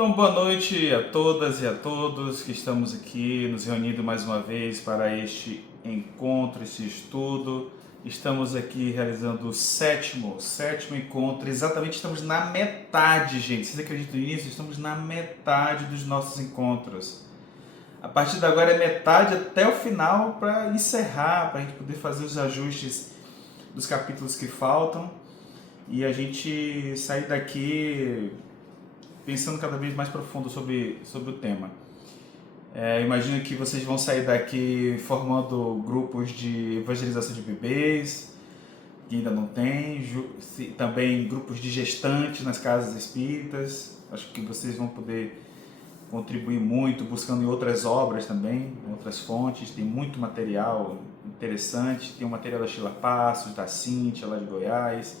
Então, boa noite a todas e a todos que estamos aqui nos reunindo mais uma vez para este encontro, este estudo. Estamos aqui realizando o sétimo encontro. Exatamente, estamos na metade, gente. Vocês acreditam nisso? Estamos na metade dos nossos encontros. A partir de agora é metade até o final para encerrar, para a gente poder fazer os ajustes dos capítulos que faltam e a gente sair daqui pensando cada vez mais profundo sobre o tema. Imagino que vocês vão sair daqui formando grupos de evangelização de bebês, que ainda não tem, também grupos de gestantes nas casas espíritas. Acho que vocês vão poder contribuir muito, buscando em outras obras também, em outras fontes. Tem muito material interessante, tem o material da Sheila Passos, da Cíntia, lá de Goiás,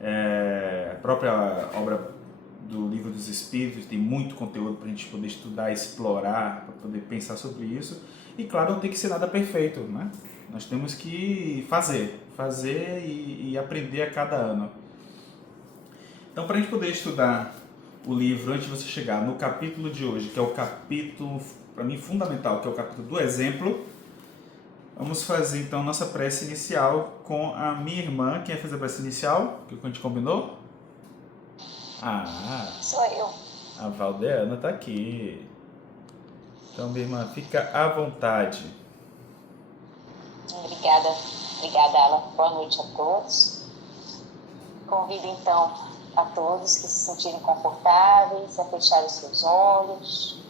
a própria obra do Livro dos Espíritos, tem muito conteúdo para a gente poder estudar, explorar, para poder pensar sobre isso. E claro, não tem que ser nada perfeito, né? Nós temos que fazer e aprender a cada ano. Então, para a gente poder estudar o livro, antes de você chegar no capítulo de hoje, que é o capítulo, para mim, fundamental, que é o capítulo do exemplo, vamos fazer então nossa prece inicial com a minha irmã. Quem vai fazer a prece inicial? Que a gente combinou? Sou eu. A Valdeana está aqui. Então, minha irmã, fica à vontade. Obrigada, Alan. Boa noite a todos. Convido então a todos que se sentirem confortáveis a fechar os seus olhos,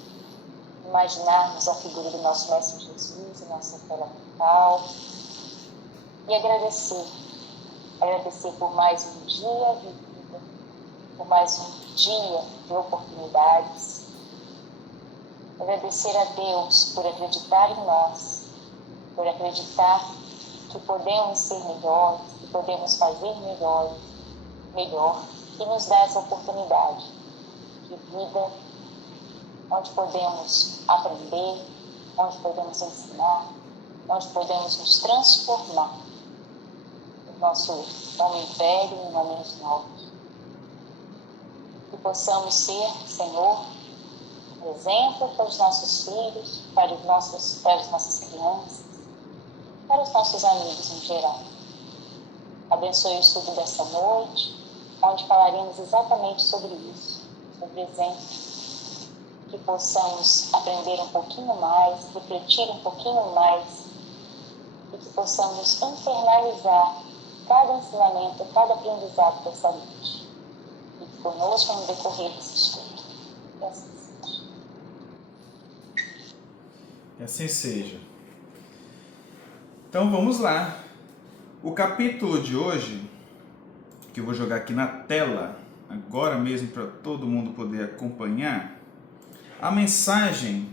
imaginarmos a figura do nosso Mestre Jesus em nossa tela mental e agradecer por mais um dia vivido, por mais um dia de oportunidades. Agradecer a Deus por acreditar em nós, por acreditar que podemos ser melhores, que podemos fazer melhor, e nos dá essa oportunidade de vida onde podemos aprender, onde podemos ensinar, onde podemos nos transformar no nosso homem velho em homens novos. Que possamos ser, Senhor, exemplo para os nossos filhos, para as nossas crianças, para os nossos amigos em geral. Abençoe o estudo dessa noite, onde falaremos exatamente sobre isso, sobre exemplos, que possamos aprender um pouquinho mais, refletir um pouquinho mais e que possamos internalizar cada ensinamento, cada aprendizado dessa noite. Fique conosco no decorrer desse estudo. E assim seja. E assim seja. Então vamos lá. O capítulo de hoje, que eu vou jogar aqui na tela, agora mesmo para todo mundo poder acompanhar, a mensagem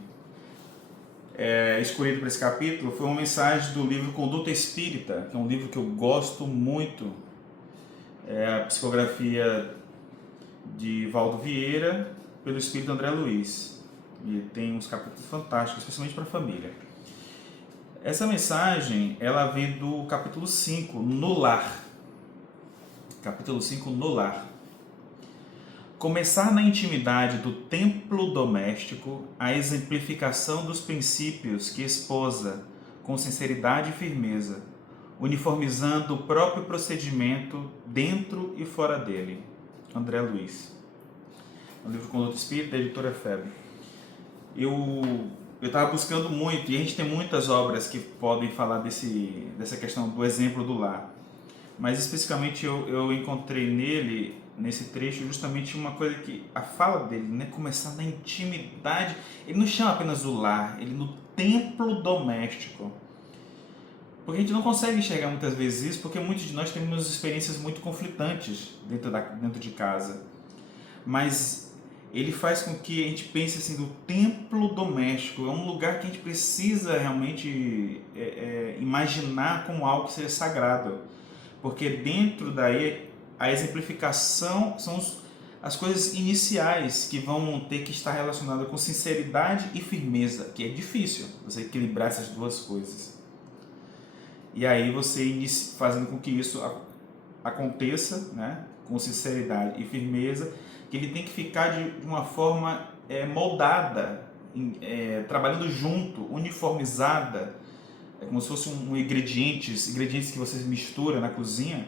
escolhida para esse capítulo foi uma mensagem do livro Conduta Espírita, que é um livro que eu gosto muito. É a psicografia de Valdo Vieira, pelo espírito André Luiz. E tem uns capítulos fantásticos, especialmente para a família. Essa mensagem, ela vem do capítulo 5, no lar. Capítulo 5, no lar. Começar na intimidade do templo doméstico a exemplificação dos princípios que esposa com sinceridade e firmeza, uniformizando o próprio procedimento dentro e fora dele. André Luiz. O livro Conduta Espírita, da editora Febre. Eu estava buscando muito, e a gente tem muitas obras que podem falar dessa questão do exemplo do lar. Mas especificamente eu encontrei nesse trecho, justamente uma coisa que a fala dele, né, começar na intimidade. Ele não chama apenas o lar, ele no templo doméstico. Porque a gente não consegue enxergar muitas vezes isso, porque muitos de nós temos experiências muito conflitantes dentro de casa. Mas ele faz com que a gente pense assim do templo doméstico. É um lugar que a gente precisa realmente imaginar como algo que seja sagrado. Porque dentro daí a exemplificação são as coisas iniciais que vão ter que estar relacionadas com sinceridade e firmeza, que é difícil você equilibrar essas duas coisas. E aí você fazendo com que isso aconteça, né? com sinceridade e firmeza, que ele tem que ficar de uma forma moldada, trabalhando junto, uniformizada, como se fosse ingredientes que você mistura na cozinha,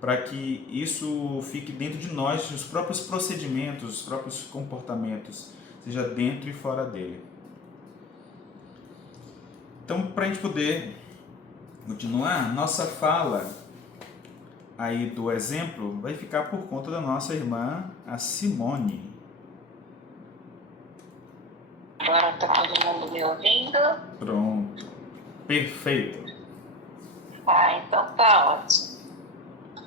para que isso fique dentro de nós, os próprios procedimentos, os próprios comportamentos, seja dentro e fora dele. Então, para a gente poder continuar, nossa fala aí do exemplo vai ficar por conta da nossa irmã, a Simone. Agora está todo mundo me ouvindo? Pronto. Perfeito. Então tá ótimo.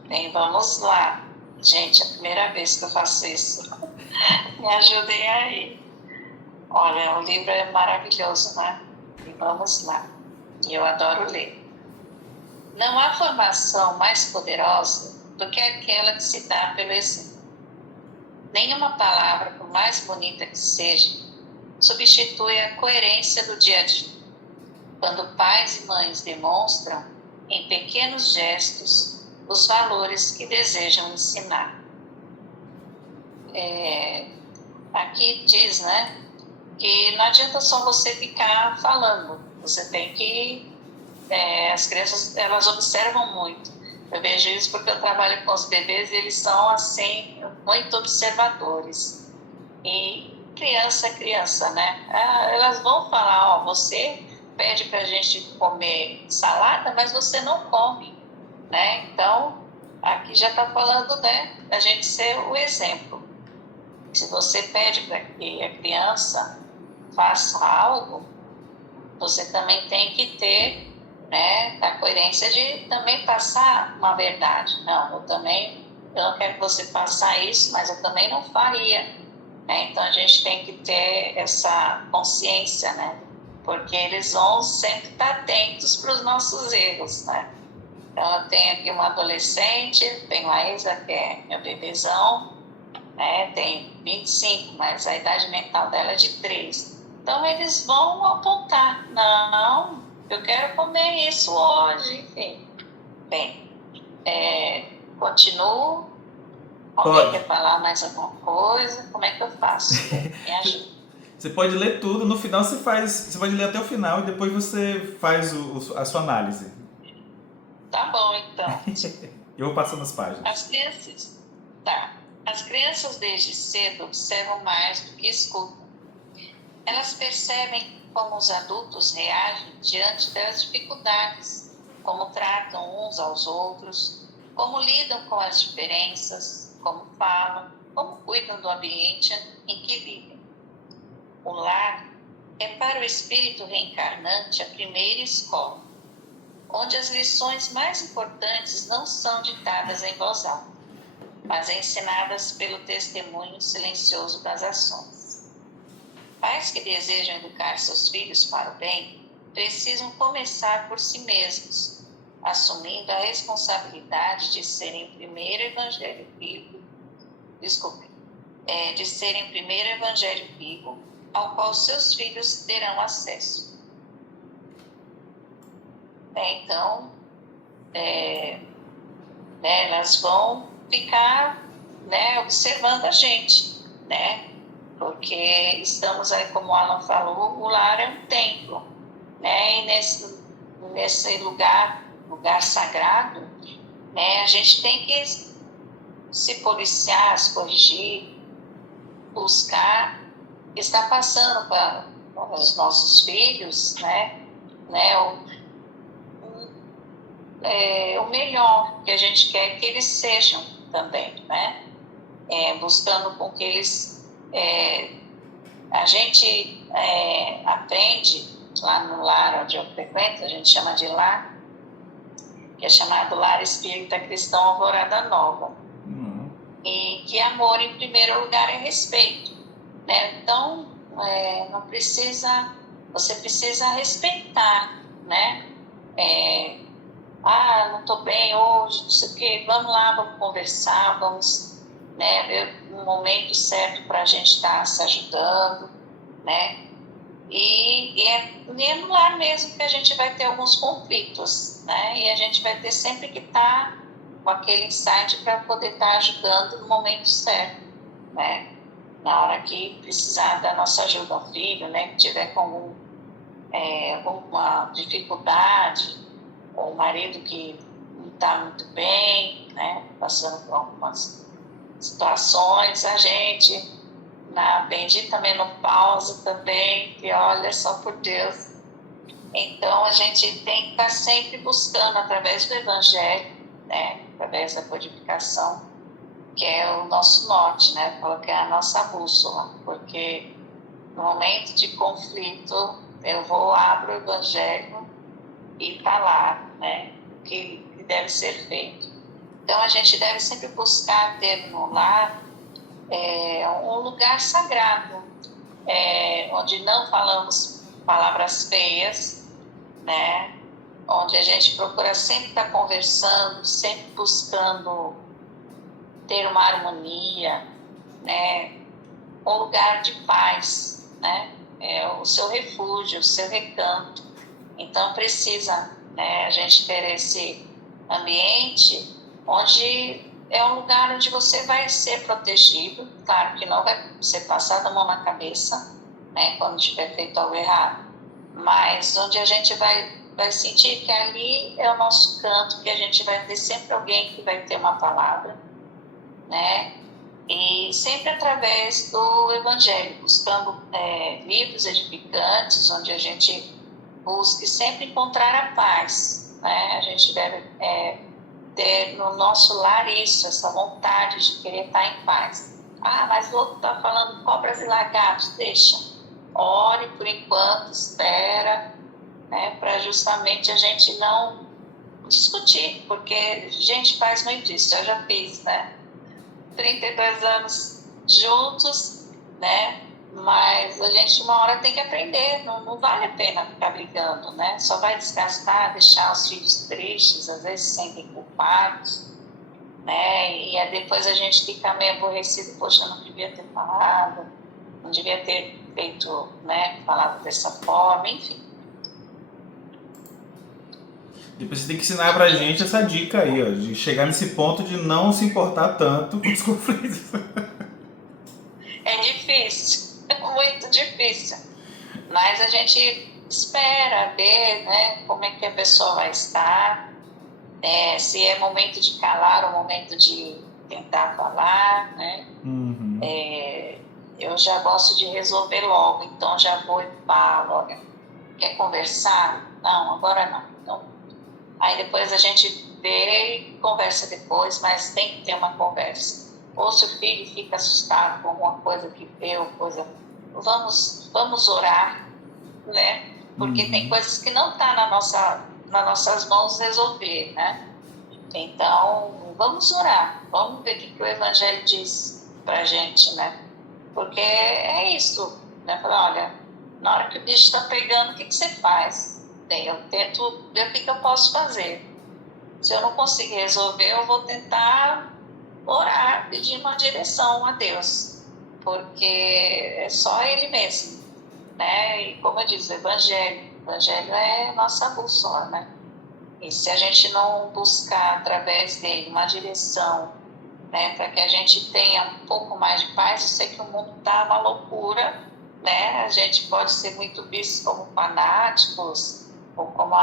Bem, vamos lá. Gente, é a primeira vez que eu faço isso. Me ajudem aí. Olha, o livro é maravilhoso, né? E vamos lá. E eu adoro ler. Não há formação mais poderosa do que aquela que se dá pelo exemplo. Nenhuma palavra, por mais bonita que seja, substitui a coerência do dia a dia. Quando pais e mães demonstram, em pequenos gestos, os valores que desejam ensinar. Aqui diz, né, que não adianta só você ficar falando, você tem que... as crianças, elas observam muito. Eu vejo isso porque eu trabalho com os bebês e eles são, assim, muito observadores. E criança é criança, né? Elas vão falar, você pede pra gente comer salada, mas você não come, né? Então, aqui já está falando, né, a gente ser o exemplo. Se você pede para que a criança faça algo, você também tem que ter, né, a coerência de também passar uma verdade. Não, eu não quero que você faça isso, mas eu também não faria, né? Então a gente tem que ter essa consciência, né? Porque eles vão sempre estar atentos para os nossos erros, né? Então eu tenho aqui uma adolescente, tenho a Isa, que é meu bebezão, né? Tem 25, mas a idade mental dela é de 3. Então eles vão apontar, não, eu quero comer isso hoje, enfim. Bem, continuo. Alguém quer falar mais alguma coisa? Como é que eu faço? Me ajuda. Você pode ler tudo, no final você pode ler até o final e depois você faz a sua análise. Tá bom, então. Eu vou passando as páginas. As crianças desde cedo observam mais do que escutam. Elas percebem como os adultos reagem diante das dificuldades, como tratam uns aos outros, como lidam com as diferenças, como falam, como cuidam do ambiente em que vivem. O lar é para o espírito reencarnante a primeira escola, onde as lições mais importantes não são ditadas em voz alta, mas ensinadas pelo testemunho silencioso das ações. Pais que desejam educar seus filhos para o bem precisam começar por si mesmos, assumindo a responsabilidade de serem o primeiro evangelho vivo, ao qual seus filhos terão acesso. Então, elas vão ficar, né, observando a gente, né? Porque estamos aí, como o Alan falou, o lar é um templo, né? E nesse lugar sagrado, né, a gente tem que se policiar, se corrigir, buscar estar passando para os nossos filhos, né, o melhor que a gente quer que eles sejam também, né? Buscando com que eles... a gente aprende lá no lar onde eu frequento, a gente chama de lar, que é chamado Lar Espírita Cristão Alvorada Nova. E que amor, em primeiro lugar, é respeito, né? Então, você precisa respeitar, né? Não estou bem hoje, não sei o quê, vamos lá, vamos conversar, vamos, né, ver um momento certo para a gente estar se ajudando, né? E é no lar mesmo que a gente vai ter alguns conflitos, né? E a gente vai ter sempre que estar com aquele insight para poder estar ajudando no momento certo, né? Na hora que precisar da nossa ajuda, um filho, né, que tiver com alguma dificuldade, ou o marido que não está muito bem, né, passando por algumas situações, a gente, na bendita menopausa também, que olha, só por Deus. Então, a gente tem que estar sempre buscando, através do Evangelho, né, através da codificação, que é o nosso norte, né, que é a nossa bússola, porque no momento de conflito, eu abro o Evangelho e está lá, né, o que deve ser feito. Então, a gente deve sempre buscar ter no lar um lugar sagrado, onde não falamos palavras feias, né, onde a gente procura sempre estar conversando, sempre buscando ter uma harmonia, né, um lugar de paz, né, o seu refúgio, o seu recanto. Então precisa, né, a gente ter esse ambiente onde é um lugar onde você vai ser protegido, claro que não vai ser passado a mão na cabeça, né, quando tiver feito algo errado, mas onde a gente vai sentir que ali é o nosso canto, que a gente vai ter sempre alguém que vai ter uma palavra, né, e sempre através do Evangelho, buscando livros edificantes, onde a gente busque sempre encontrar a paz, né? A gente deve ter no nosso lar isso, essa vontade de querer estar em paz. Mas o outro está falando cobras e lagartos, deixa. Ore por enquanto, espera, né? Para justamente a gente não discutir, porque a gente faz muito isso, eu já fiz, né? 32 anos juntos, né? Mas a gente uma hora tem que aprender, não vale a pena ficar brigando, né? Só vai desgastar, deixar os filhos tristes, às vezes se sentem culpados, né? E aí depois a gente fica meio aborrecido, poxa, eu não devia ter falado, não devia ter feito, né? Falado dessa forma, enfim. Depois você tem que ensinar pra gente essa dica aí, ó, de chegar nesse ponto de não se importar tanto com os conflitos. É difícil, muito difícil. Mas a gente espera ver, né, como é que a pessoa vai estar, se é momento de calar ou momento de tentar falar, né? Uhum. Eu já gosto de resolver logo, então já vou e falo, olha, quer conversar? Não, agora não. Então, aí depois a gente vê e conversa depois, mas tem que ter uma conversa. Ou se o filho fica assustado com alguma coisa que vê, vamos orar, né? Porque tem coisas que não tá nas nossas mãos resolver, né? Então, vamos orar, vamos ver o que o Evangelho diz pra gente, né? Porque é isso, né? Falar, olha, na hora que o bicho está pegando, o que você faz? Bem, eu tento ver o que eu posso fazer. Se eu não conseguir resolver, eu vou tentar orar, pedir uma direção a Deus, porque é só Ele mesmo, né? E como eu disse, o Evangelho é nossa bússola, né? E se a gente não buscar através dele uma direção, né, para que a gente tenha um pouco mais de paz, eu sei que o mundo está uma loucura, né? A gente pode ser muito visto como fanáticos, ou como,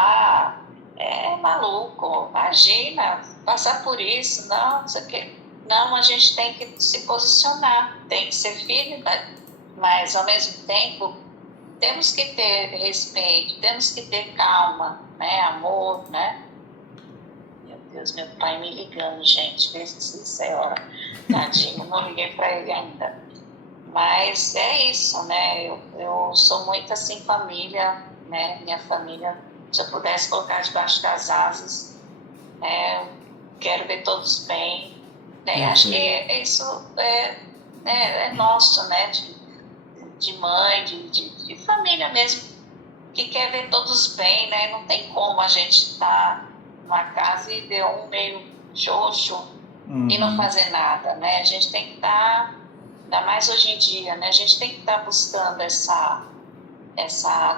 é maluco, imagina, passar por isso, não sei o quê. Não, a gente tem que se posicionar, tem que ser firme, mas ao mesmo tempo temos que ter respeito, temos que ter calma, né, amor, né? Meu Deus, meu pai me ligando, gente, vê se isso é hora. Tadinho, não liguei para ele ainda. Mas é isso, né? Eu sou muito assim família, né? Minha família, se eu pudesse colocar debaixo das asas, né? Quero ver todos bem, né? Acho que isso é nosso, né? De mãe, de família mesmo, que quer ver todos bem, né? Não tem como a gente estar numa casa e ver um meio xoxo e não fazer nada, né? A gente tem que estar, ainda mais hoje em dia, né? A gente tem que estar buscando essa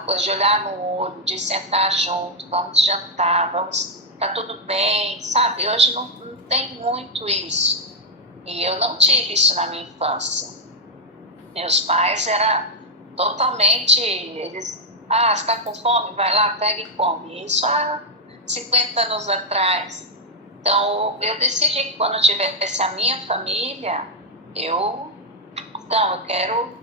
coisa de olhar no olho, de sentar junto, vamos jantar, tá tudo bem, sabe? Hoje tem muito isso. E eu não tive isso na minha infância. Meus pais eram totalmente, eles, você está com fome? Vai lá, pega e come. Isso há 50 anos atrás. Então, eu decidi que quando eu tivesse a minha família, eu quero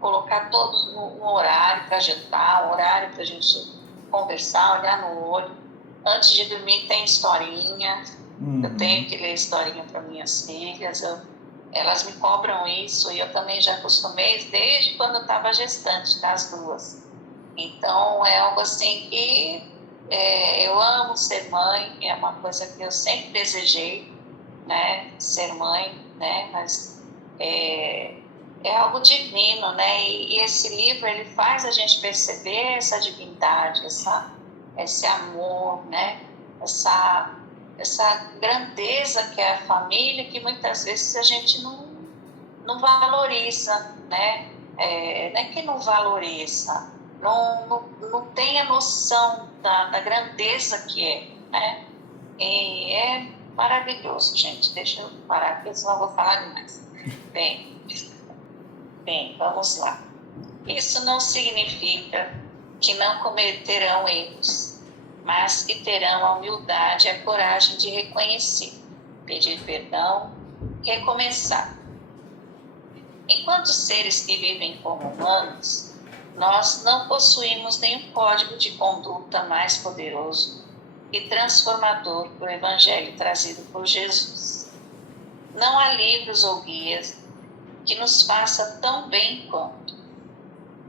colocar todos no horário para jantar, um horário para a gente conversar, olhar no olho. Antes de dormir tem historinha, eu tenho que ler historinha para minhas filhas, elas me cobram isso e eu também já acostumei desde quando eu estava gestante das duas. Então é algo assim que eu amo ser mãe, é uma coisa que eu sempre desejei, né, ser mãe, né, mas é algo divino, né, e esse livro ele faz a gente perceber essa divindade, esse amor, né, essa grandeza que é a família, que muitas vezes a gente não valoriza, né? Não é que não valoriza, não tem a noção da grandeza que é, né? E é maravilhoso, gente. Deixa eu parar, porque senão eu vou falar demais. Bem, vamos lá. Isso não significa que não cometerão erros, mas que terão a humildade e a coragem de reconhecer, pedir perdão, recomeçar. Enquanto seres que vivem como humanos, nós não possuímos nenhum código de conduta mais poderoso e transformador que o Evangelho trazido por Jesus. Não há livros ou guias que nos faça tão bem quanto.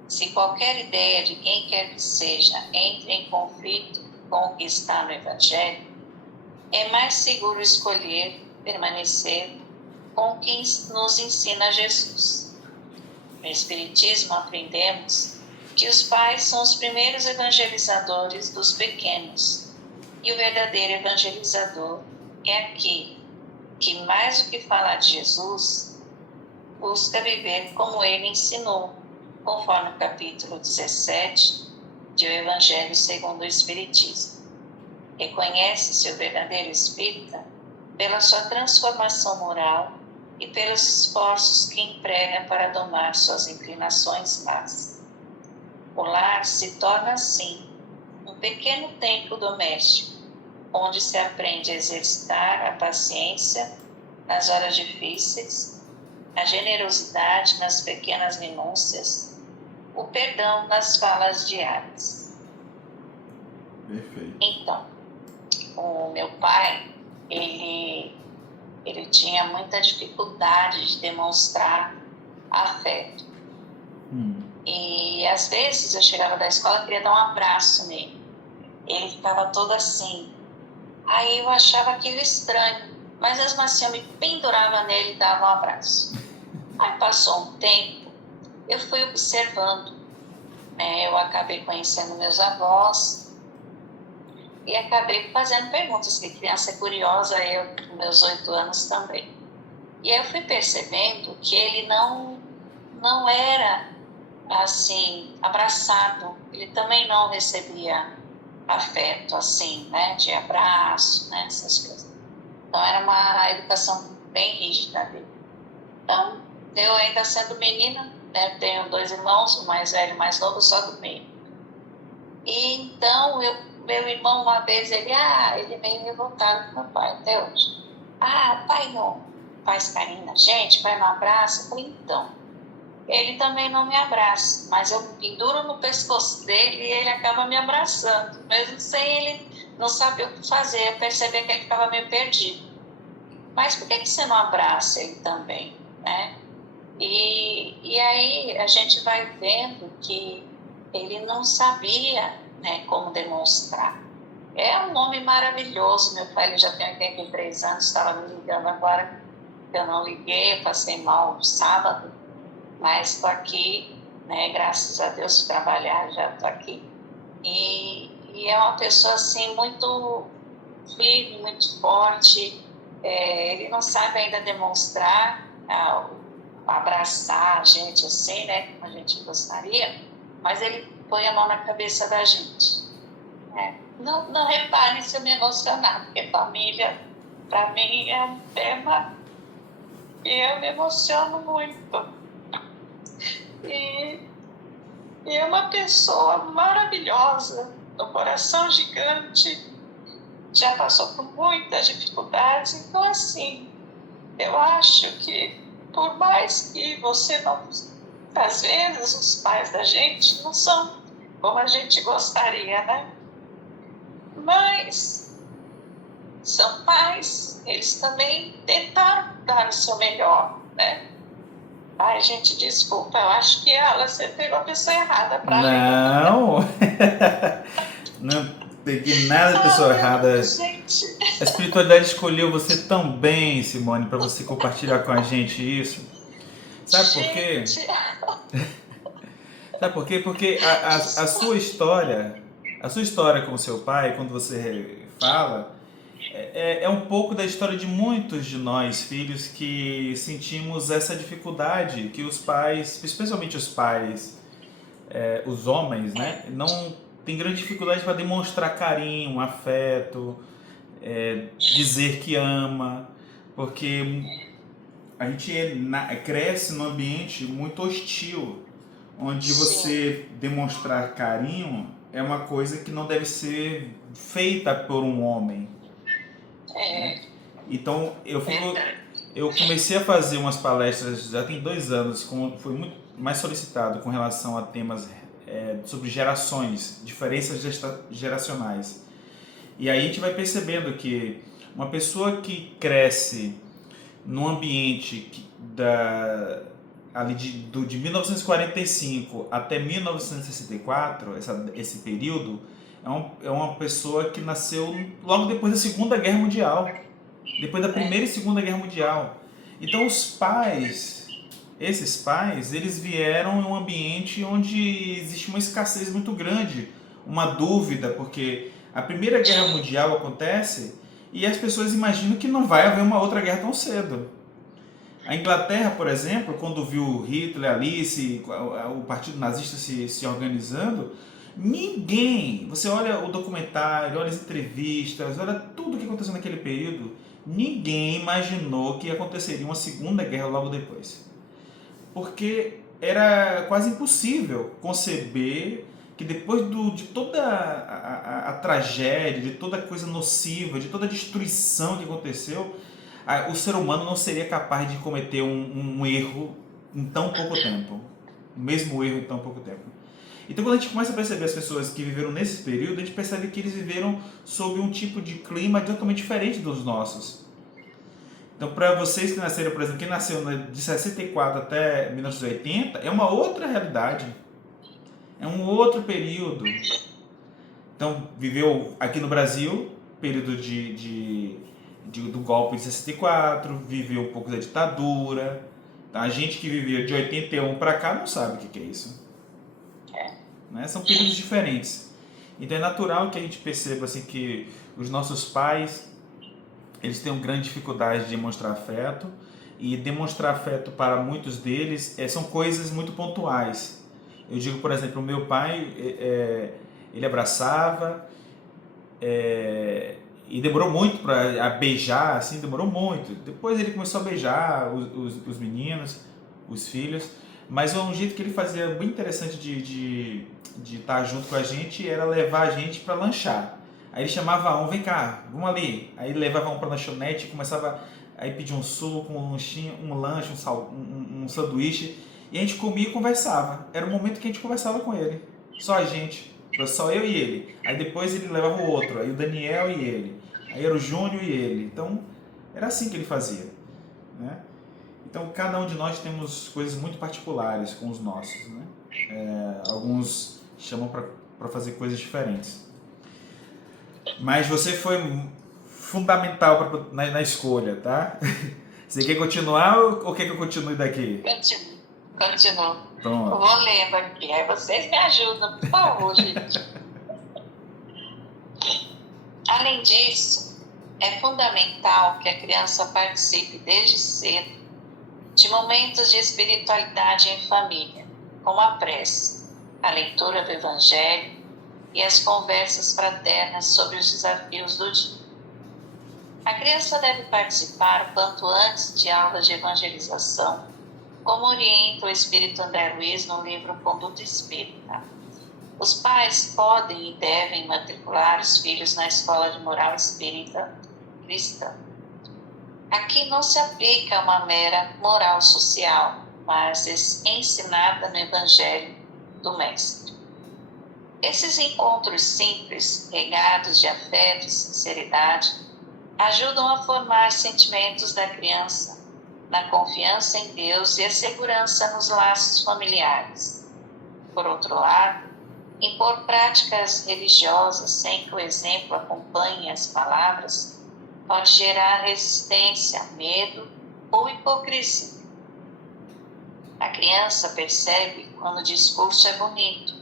Se qualquer ideia de quem quer que seja entre em conflito com o que está no Evangelho, é mais seguro escolher permanecer com o que nos ensina Jesus. No Espiritismo aprendemos que os pais são os primeiros evangelizadores dos pequenos, e o verdadeiro evangelizador é aquele que, mais do que falar de Jesus, busca viver como ele ensinou, conforme o capítulo 17 de O Evangelho segundo o Espiritismo. Reconhece-se o verdadeiro espírita pela sua transformação moral e pelos esforços que emprega para domar suas inclinações más. O lar se torna, assim, um pequeno templo doméstico, onde se aprende a exercitar a paciência nas horas difíceis, a generosidade nas pequenas minúcias, o perdão nas falas diárias. Perfeito. Então, o meu pai, ele tinha muita dificuldade de demonstrar afeto. E às vezes eu chegava da escola e queria dar um abraço nele. Ele ficava todo assim. Aí eu achava aquilo estranho, mas mesmo assim eu me pendurava nele e dava um abraço. Aí passou um tempo, eu fui observando, né? Eu acabei conhecendo meus avós e acabei fazendo perguntas, que criança é curiosa, eu com meus 8 anos também. E aí eu fui percebendo que ele não era assim, abraçado, ele também não recebia afeto, assim, né, de abraço, né, essas coisas. Então era uma educação bem rígida dele. Então, eu ainda sendo menina, né, tenho 2 irmãos, o mais velho e o mais novo, só do meio. E então, meu irmão, uma vez, ele meio revoltado com meu pai, até hoje. Pai não faz carinho na gente, pai não abraça. Eu falei, então, ele também não me abraça, mas eu me penduro no pescoço dele e ele acaba me abraçando, mesmo sem ele não saber o que fazer. Eu percebi que ele ficava meio perdido. Mas por que você não abraça ele também, né? E aí a gente vai vendo que ele não sabia, né, como demonstrar. É um nome maravilhoso. Meu pai, ele já tem 83 anos, estava me ligando agora, eu não liguei, eu passei mal no sábado, mas estou aqui, né, graças a Deus, trabalhar, já estou aqui. E é uma pessoa assim muito firme, muito forte. Ele não sabe ainda demonstrar, abraçar a gente assim, né, como a gente gostaria, mas ele põe a mão na cabeça da gente. Não reparem se eu me emocionar, porque família para mim é um tema que eu me emociono muito. E é uma pessoa maravilhosa, um coração gigante, já passou por muitas dificuldades. Então, assim, eu acho que, por mais que você não... Às vezes, os pais da gente não são como a gente gostaria, né? Mas são pais, eles também tentaram dar o seu melhor, né? Ai, gente, desculpa, eu acho que você pegou a pessoa errada para ler. Não! Não peguei nada de pessoa errada. Gente. A espiritualidade escolheu você tão bem, Simone, para você compartilhar com a gente isso. Sabe por quê? Sabe por quê? Porque a sua história com o seu pai, quando você fala, é um pouco da história de muitos de nós, filhos, que sentimos essa dificuldade que os pais, especialmente os pais, os homens, né, não têm grande dificuldade para demonstrar carinho, afeto, dizer que ama, porque a gente cresce num ambiente muito hostil, onde você demonstrar carinho é uma coisa que não deve ser feita por um homem. Né? Então eu comecei a fazer umas palestras já tem 2 anos, foi muito mais solicitado com relação a temas sobre gerações, diferenças geracionais. E aí a gente vai percebendo que uma pessoa que cresce num ambiente ali de 1945 até 1964, esse período, é uma pessoa que nasceu logo depois da Segunda Guerra Mundial, depois da Primeira e Segunda Guerra Mundial. Então esses pais, eles vieram em um ambiente onde existe uma escassez muito grande, uma dúvida, porque a Primeira Guerra Mundial acontece e as pessoas imaginam que não vai haver uma outra guerra tão cedo. A Inglaterra, por exemplo, quando viu Hitler ali, o partido nazista se organizando, você olha o documentário, olha as entrevistas, olha tudo o que aconteceu naquele período, ninguém imaginou que aconteceria uma segunda guerra logo depois. Porque era quase impossível conceber que depois de toda a tragédia, de toda a coisa nociva, de toda a destruição que aconteceu, o ser humano não seria capaz de cometer um erro em tão pouco tempo. O mesmo erro em tão pouco tempo. Então, quando a gente começa a perceber as pessoas que viveram nesse período, a gente percebe que eles viveram sob um tipo de clima totalmente diferente dos nossos. Então, para vocês que nasceram, por exemplo, quem nasceu de 64 até 1980, é uma outra realidade. É um outro período. Então, viveu aqui no Brasil, período do golpe de 64, viveu um pouco da ditadura. A gente que viveu de 81 para cá não sabe o que é isso. Né? São períodos diferentes. Então é natural que a gente perceba assim, que os nossos pais, eles têm uma grande dificuldade de demonstrar afeto, e demonstrar afeto para muitos deles são coisas muito pontuais. Eu digo, por exemplo, o meu pai, ele abraçava, e demorou muito para beijar, assim, demorou muito. Depois ele começou a beijar os meninos, os filhos, mas um jeito que ele fazia bem interessante de estar junto com a gente era levar a gente para lanchar. Aí ele chamava vem cá, vamos ali. Aí ele levava para lanchonete e começava a pedir um suco, um lanchinho, um lanche, um sanduíche, e a gente comia e conversava. Era o momento que a gente conversava com ele, só a gente. Só eu e ele. Aí depois ele levava o outro, aí o Daniel e ele. Aí era o Júnior e ele. Então, era assim que ele fazia. Né? Então, cada um de nós temos coisas muito particulares com os nossos. Né? Alguns chamam para fazer coisas diferentes. Mas você foi fundamental na escolha, tá? Você quer continuar ou quer que eu continue daqui? Continuo. Pronto. Eu vou lendo aqui, aí vocês me ajudam, por favor, gente. Além disso, é fundamental que a criança participe desde cedo de momentos de espiritualidade em família, como a prece, a leitura do Evangelho e as conversas fraternas sobre os desafios do dia. A criança deve participar o quanto antes de aulas de evangelização, como orienta o espírito André Luiz no livro Conduta Espírita. Os pais podem e devem matricular os filhos na escola de moral espírita cristã. Aqui não se aplica uma mera moral social, mas ensinada no Evangelho do Mestre. Esses encontros simples, regados de afeto e sinceridade, ajudam a formar sentimentos da criança, na confiança em Deus e a segurança nos laços familiares. Por outro lado, impor práticas religiosas sem que o exemplo acompanhe as palavras pode gerar resistência, medo ou hipocrisia. A criança percebe quando o discurso é bonito,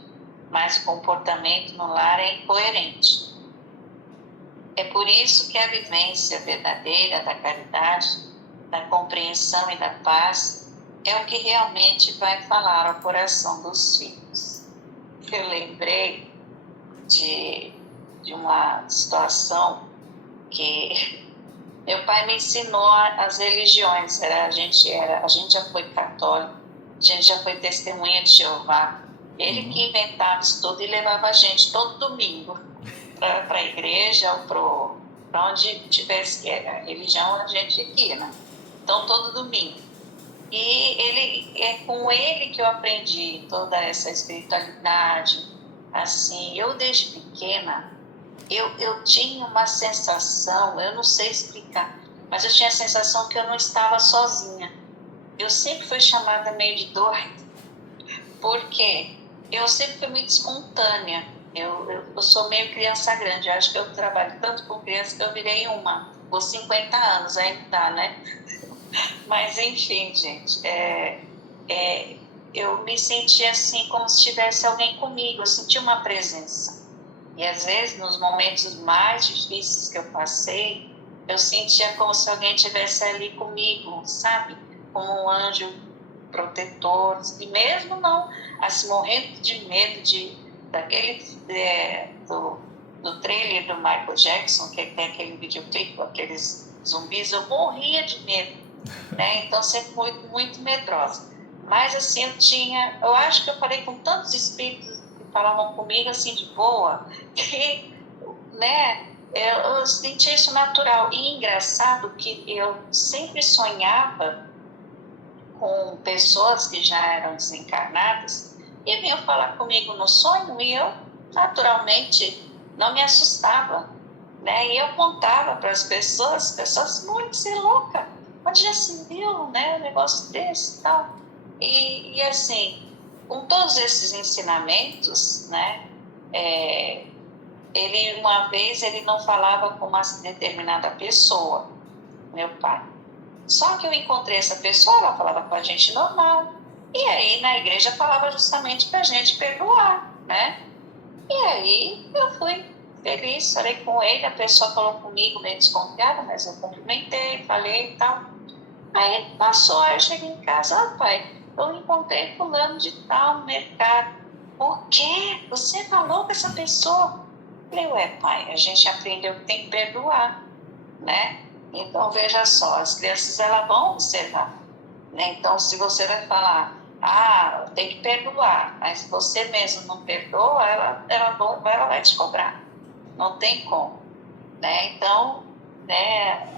mas o comportamento no lar é incoerente. É por isso que a vivência verdadeira da caridade, da compreensão e da paz é o que realmente vai falar ao coração dos filhos. Eu lembrei de uma situação que meu pai me ensinou as religiões. A gente já foi católico, a gente já foi testemunha de Jeová. Ele que inventava isso tudo e levava a gente todo domingo para a igreja ou para onde tivesse que a religião, a gente ia, né? Então, todo domingo. E é com ele que eu aprendi toda essa espiritualidade. Assim, eu desde pequena, eu tinha uma sensação, eu não sei explicar, mas eu tinha a sensação que eu não estava sozinha. Eu sempre fui chamada meio de doida, porque eu sempre fui muito espontânea. Eu sou meio criança grande, eu acho que eu trabalho tanto com criança que eu virei uma. Com 50 anos, ainda tá, né? Mas, enfim, gente, eu me senti assim como se tivesse alguém comigo, eu senti uma presença. E, às vezes, nos momentos mais difíceis que eu passei, eu sentia como se alguém estivesse ali comigo, sabe? Como um anjo protetor. E mesmo não, assim, morrendo de medo do trailer do Michael Jackson, que tem aquele videoclipe com aqueles zumbis, eu morria de medo. Né? Então, sempre muito, muito medrosa. Mas, assim, eu acho que eu falei com tantos espíritos que falavam comigo, assim, de boa, que, né, eu senti isso natural. E engraçado que eu sempre sonhava com pessoas que já eram desencarnadas e vinham falar comigo no sonho e eu, naturalmente, não me assustava. Né? E eu contava para as pessoas muito, você é louca, onde já se viu, né, um negócio desse e tal. E assim, com todos esses ensinamentos, né, uma vez ele não falava com uma determinada pessoa, meu pai. Só que eu encontrei essa pessoa, ela falava com a gente normal. E aí na igreja falava justamente para a gente perdoar, né? E aí eu fui feliz, falei com ele, a pessoa falou comigo meio desconfiada, mas eu cumprimentei, falei e tal. Aí passou, aí eu cheguei em casa, pai, eu encontrei fulano de tal no mercado. O quê? Você falou com essa pessoa? Eu falei, pai, a gente aprendeu que tem que perdoar, né? Então, veja só, as crianças, elas vão observar, né? Então, se você vai falar, tem que perdoar, mas se você mesmo não perdoa, ela vai te cobrar. Não tem como, né? Então, né,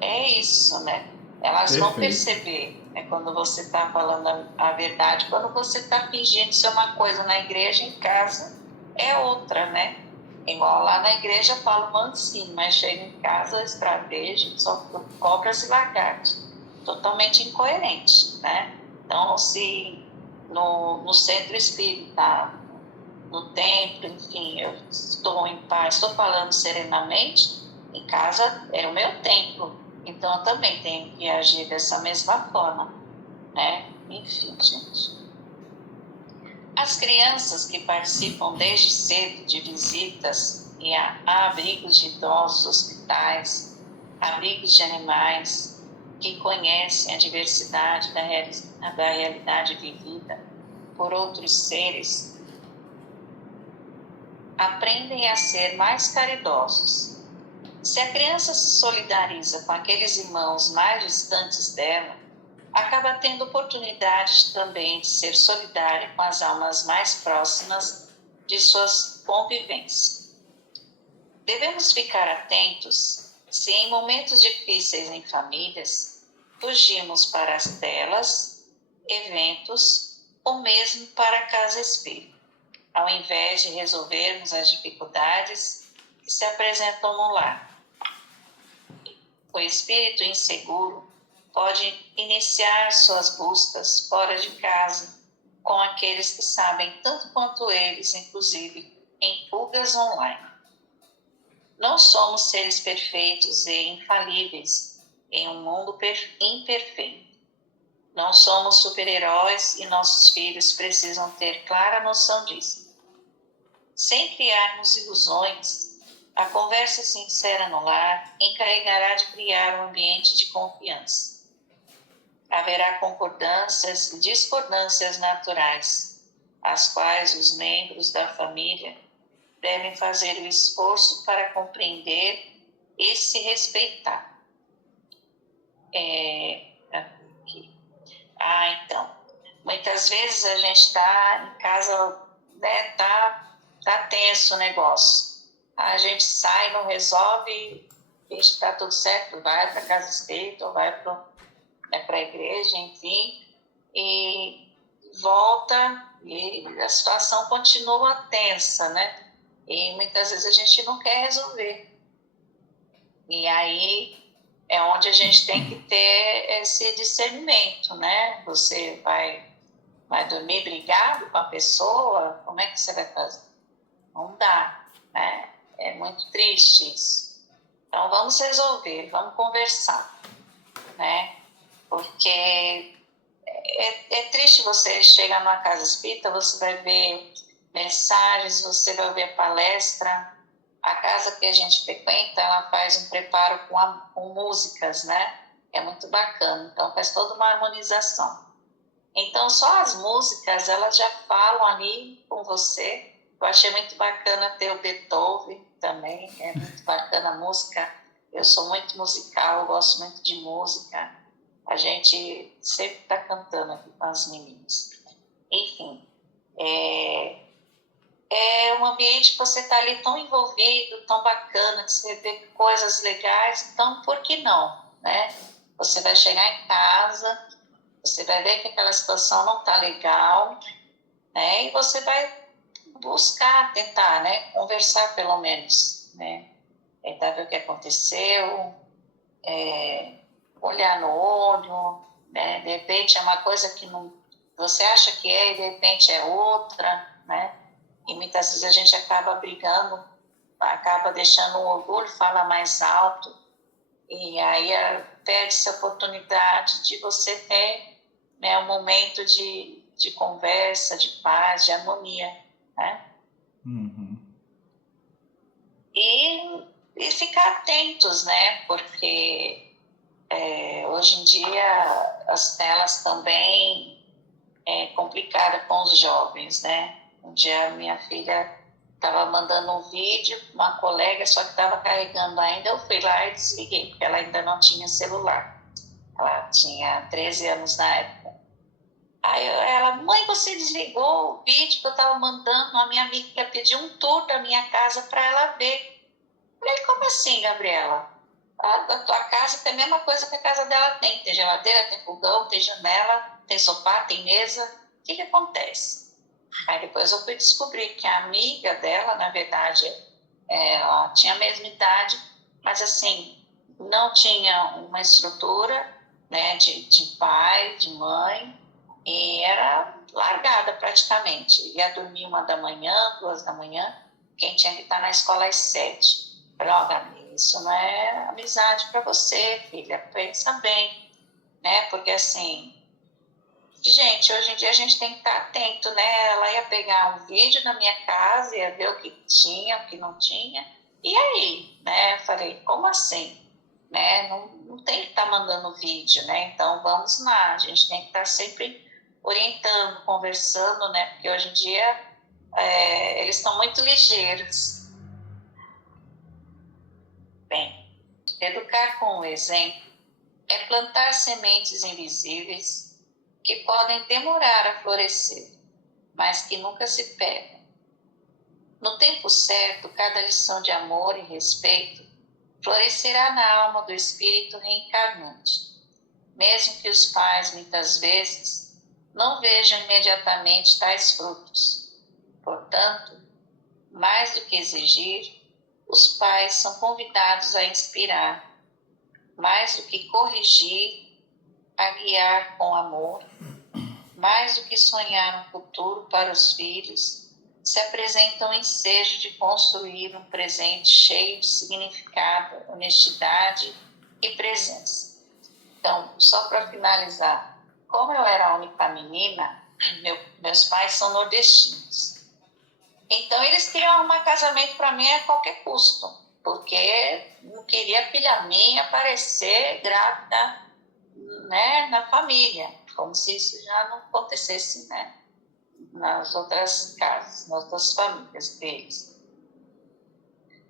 é isso, né? Elas vão perceber, né, quando você está falando a verdade, quando você está fingindo ser uma coisa na igreja, em casa é outra, né? Igual lá na igreja eu falo mansinho, mas chega em casa eu esbravejo, só cobras e lagartos. Totalmente incoerente, né? Então, se no centro espírita, no templo, enfim, eu estou em paz, estou falando serenamente, em casa é o meu templo, então eu também tenho que agir dessa mesma forma, né? Enfim, gente. As crianças que participam desde cedo de visitas a abrigos de idosos, hospitais, abrigos de animais, que conhecem a diversidade da realidade vivida por outros seres, aprendem a ser mais caridosos, Se a criança se solidariza com aqueles irmãos mais distantes dela, acaba tendo oportunidade também de ser solidária com as almas mais próximas de suas convivências. Devemos ficar atentos se em momentos difíceis em famílias, fugimos para as telas, eventos ou mesmo para a casa espírita, ao invés de resolvermos as dificuldades que se apresentam no lar. O espírito inseguro pode iniciar suas buscas fora de casa, com aqueles que sabem tanto quanto eles, inclusive em fugas online. Não somos seres perfeitos e infalíveis em um mundo imperfeito. Não somos super-heróis e nossos filhos precisam ter clara noção disso. Sem criarmos ilusões, a conversa sincera no lar encarregará de criar um ambiente de confiança. Haverá concordâncias e discordâncias naturais, as quais os membros da família devem fazer o esforço para compreender e se respeitar. Então, muitas vezes a gente está em casa, né, tá tenso o negócio. A gente sai, não resolve, está tudo certo, vai para a casa espírita ou vai para a igreja, enfim, e volta e a situação continua tensa, né? E muitas vezes a gente não quer resolver. E aí é onde a gente tem que ter esse discernimento, né? Você vai dormir brigado com a pessoa, como é que você vai fazer? Não dá, né? É muito triste isso. Então vamos resolver, vamos conversar, né? Porque é triste você chegar numa casa espírita, você vai ver mensagens, você vai ver palestra. A casa que a gente frequenta, ela faz um preparo com músicas, né? É muito bacana, então faz toda uma harmonização. Então só as músicas, elas já falam ali com você. Eu achei muito bacana ter o Beethoven também, é muito bacana a música. Eu sou muito musical, eu gosto muito de música. A gente sempre está cantando aqui com as meninas. Enfim, é um ambiente que você está ali tão envolvido, tão bacana, que você vê coisas legais, então por que não, né? Você vai chegar em casa, você vai ver que aquela situação não está legal, né? E você vai buscar, tentar, né? Conversar pelo menos, né? Tentar ver o que aconteceu, olhar no olho, né? De repente é uma coisa que não, você acha que é e de repente é outra, né? E muitas vezes a gente acaba brigando, acaba deixando o orgulho falar mais alto, e aí perde-se a oportunidade de você ter, né, um momento de conversa, de paz, de harmonia, né? Uhum. E ficar atentos, né? Porque hoje em dia as telas também é complicada com os jovens, né? Um dia minha filha estava mandando um vídeo, uma colega, só que estava carregando ainda, eu fui lá e desliguei, porque ela ainda não tinha celular. Ela tinha 13 anos na época. Aí ela, mãe, você desligou o vídeo que eu estava mandando, a minha amiga pediu um tour da minha casa para ela ver. Eu falei, como assim, Gabriela? A tua casa tem a mesma coisa que a casa dela tem. Tem geladeira, tem fogão, tem janela, tem sofá, tem mesa. O que acontece? Aí depois eu fui descobrir que a amiga dela, na verdade, ela tinha a mesma idade, mas assim, não tinha uma estrutura, né, de pai, de mãe, e era largada praticamente. Ia dormir 1h da manhã, 2h da manhã, quem tinha que estar na escola às 7. Falei, ó, Gabi, isso não é amizade para você, filha, pensa bem, né, porque assim, gente, hoje em dia a gente tem que estar atento, né? Ela ia pegar um vídeo na minha casa, ia ver o que tinha, o que não tinha. E aí, né? Eu falei, como assim? Né? Não tem que estar mandando vídeo, né? Então vamos lá, a gente tem que estar sempre orientando, conversando, né? Porque hoje em dia eles estão muito ligeiros. Bem, educar com o exemplo é plantar sementes invisíveis que podem demorar a florescer, mas que nunca se perdem. No tempo certo, cada lição de amor e respeito florescerá na alma do espírito reencarnante, mesmo que os pais, muitas vezes, não vejam imediatamente tais frutos. Portanto, mais do que exigir, os pais são convidados a inspirar, mais do que corrigir, a guiar com amor, mais do que sonhar um futuro para os filhos, se apresenta um ensejo de construir um presente cheio de significado, honestidade e presença. Então, só para finalizar, como eu era a única menina, meus pais são nordestinos. Então, eles queriam arrumar casamento para mim a qualquer custo, porque não queria a filha minha aparecer grávida, né, na família, como se isso já não acontecesse, né, nas outras casas, nas outras famílias deles.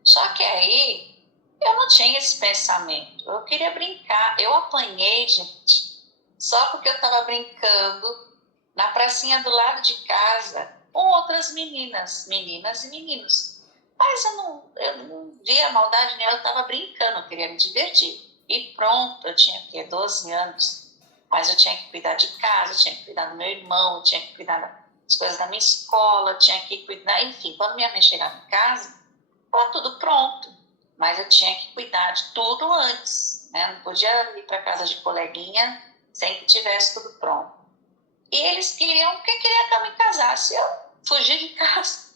Só que aí eu não tinha esse pensamento, eu queria brincar, eu apanhei, gente, só porque eu estava brincando na pracinha do lado de casa com outras meninas e meninos. Mas eu não via maldade nenhuma, eu estava brincando, eu queria me divertir. E pronto, eu tinha 12 anos, mas eu tinha que cuidar de casa, eu tinha que cuidar do meu irmão, eu tinha que cuidar das coisas da minha escola, eu tinha que cuidar, enfim, quando minha mãe chegava em casa, estava tudo pronto, mas eu tinha que cuidar de tudo antes, né? Não podia ir para casa de coleguinha sem que tivesse tudo pronto. E eles queriam que eu me casasse, eu fugi de casa.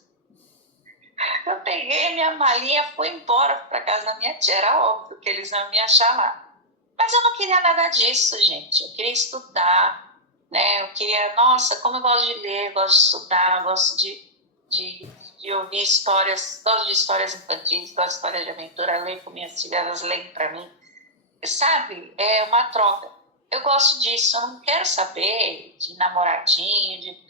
Eu peguei minha malinha, fui embora para casa da minha tia, era óbvio que eles não me achar lá. Mas eu não queria nada disso, gente, eu queria estudar, né? Eu queria, nossa, como eu gosto de ler, gosto de estudar, gosto de ouvir histórias, gosto de histórias infantis, gosto de histórias de aventura, leio com minhas filhas, elas leem para mim. Sabe, é uma troca. Eu gosto disso, eu não quero saber de namoradinho,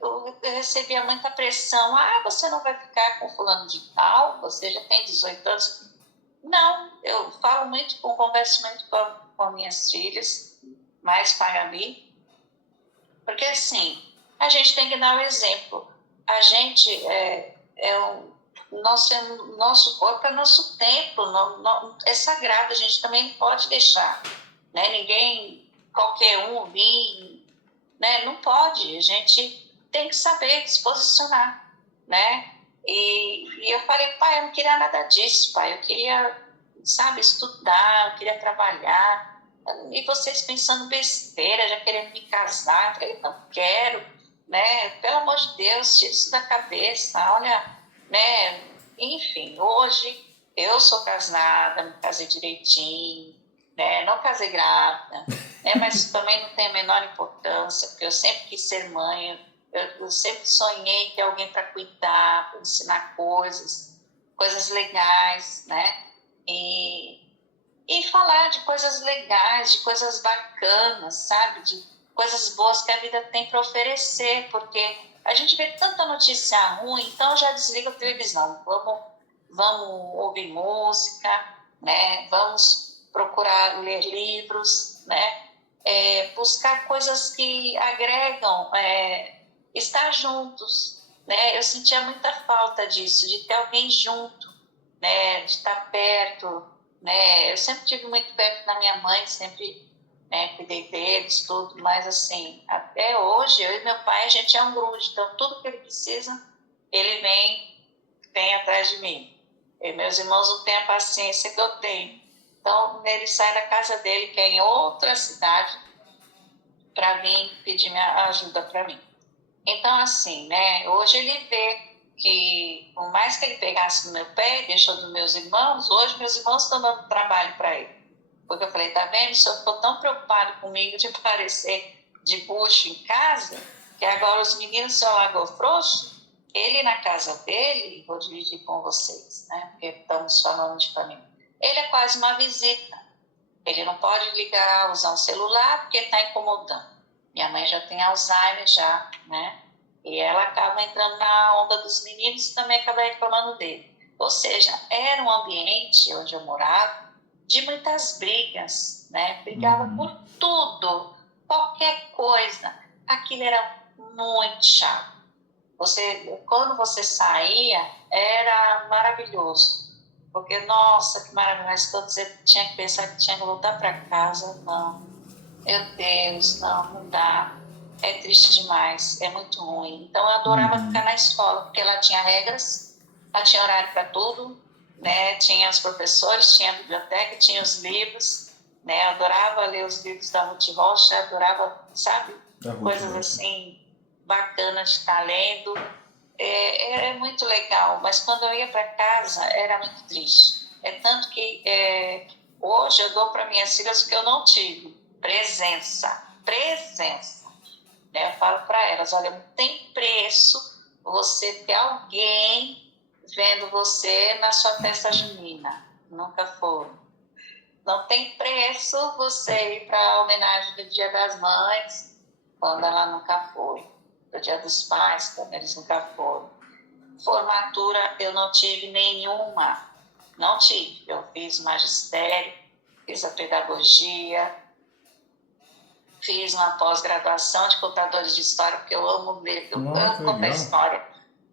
eu recebia muita pressão. Ah, você não vai ficar com fulano de tal? Você já tem 18 anos? Não, eu falo muito, converso muito com minhas filhas, mais com a Gabi, porque assim, a gente tem que dar o exemplo. A gente nosso corpo é nosso templo, é sagrado, a gente também não pode deixar, né? Ninguém, qualquer um vir, né? Não pode, a gente tem que saber se posicionar, né? E eu falei, pai, eu não queria nada disso, pai, eu queria, sabe, estudar, eu queria trabalhar, e vocês pensando besteira, já querendo me casar. Eu falei, não quero, né? Pelo amor de Deus, tira isso da cabeça, olha, né? Enfim, hoje eu sou casada, me casei direitinho, né? Não casei grávida, né? Mas também não tem a menor importância, porque eu sempre quis ser mãe, eu sempre sonhei ter alguém para cuidar, para ensinar coisas legais, né? E falar de coisas legais, de coisas bacanas, sabe? De coisas boas que a vida tem para oferecer, porque a gente vê tanta notícia ruim, então já desliga a televisão. Vamos ouvir música, né? Vamos procurar ler livros, né? Buscar coisas que agregam, estar juntos, né? Eu sentia muita falta disso, de ter alguém junto, né? De estar perto, né? Eu sempre tive muito perto da minha mãe, sempre, né, cuidei deles, tudo, mas assim, até hoje, eu e meu pai, a gente é um grude, então tudo que ele precisa, ele vem atrás de mim. E meus irmãos não têm a paciência que eu tenho. Então, ele sai da casa dele, que é em outra cidade, para vir pedir minha ajuda para mim. Então, assim, né, hoje ele vê que, por mais que ele pegasse no meu pé e deixou dos meus irmãos, hoje meus irmãos estão dando trabalho para ele. Porque eu falei, tá vendo? O senhor ficou tão preocupado comigo de parecer de bucho em casa, que agora os meninos se largou frouxo. Ele na casa dele, vou dividir com vocês, né? Porque estamos falando de família. Ele é quase uma visita. Ele não pode ligar, usar um celular, porque está incomodando. Minha mãe já tem Alzheimer, já, né? E ela acaba entrando na onda dos meninos e também acaba reclamando dele. Ou seja, era um ambiente onde eu morava de muitas brigas, né? Brigava por tudo, qualquer coisa. Aquilo era muito chato. Quando você saía, era maravilhoso. Porque, nossa, que maravilha, mas quando você tinha que pensar que tinha que voltar para casa, não. Meu Deus, não dá. É triste demais, é muito ruim. Então, eu adorava ficar na escola, porque ela tinha regras, ela tinha horário para tudo, né? Tinha os professores, tinha a biblioteca, tinha os livros, né? Eu adorava ler os livros da Ruth Rocha, adorava, sabe? Coisas assim, bacanas de estar lendo. É muito legal, mas quando eu ia para casa, era muito triste. É tanto que hoje eu dou para minhas filhas o que eu não tive, presença. Né? Eu falo para elas, olha, não tem preço você ter alguém vendo você na sua festa junina. Nunca foram. Não tem preço você ir para a homenagem do Dia das Mães, quando ela nunca foi. Do Dia dos Pais, quando eles nunca foram. Formatura eu não tive nenhuma. Não tive. Eu fiz magistério, fiz a pedagogia, fiz uma pós-graduação de contadores de história, porque eu amo ler, eu amo contar história,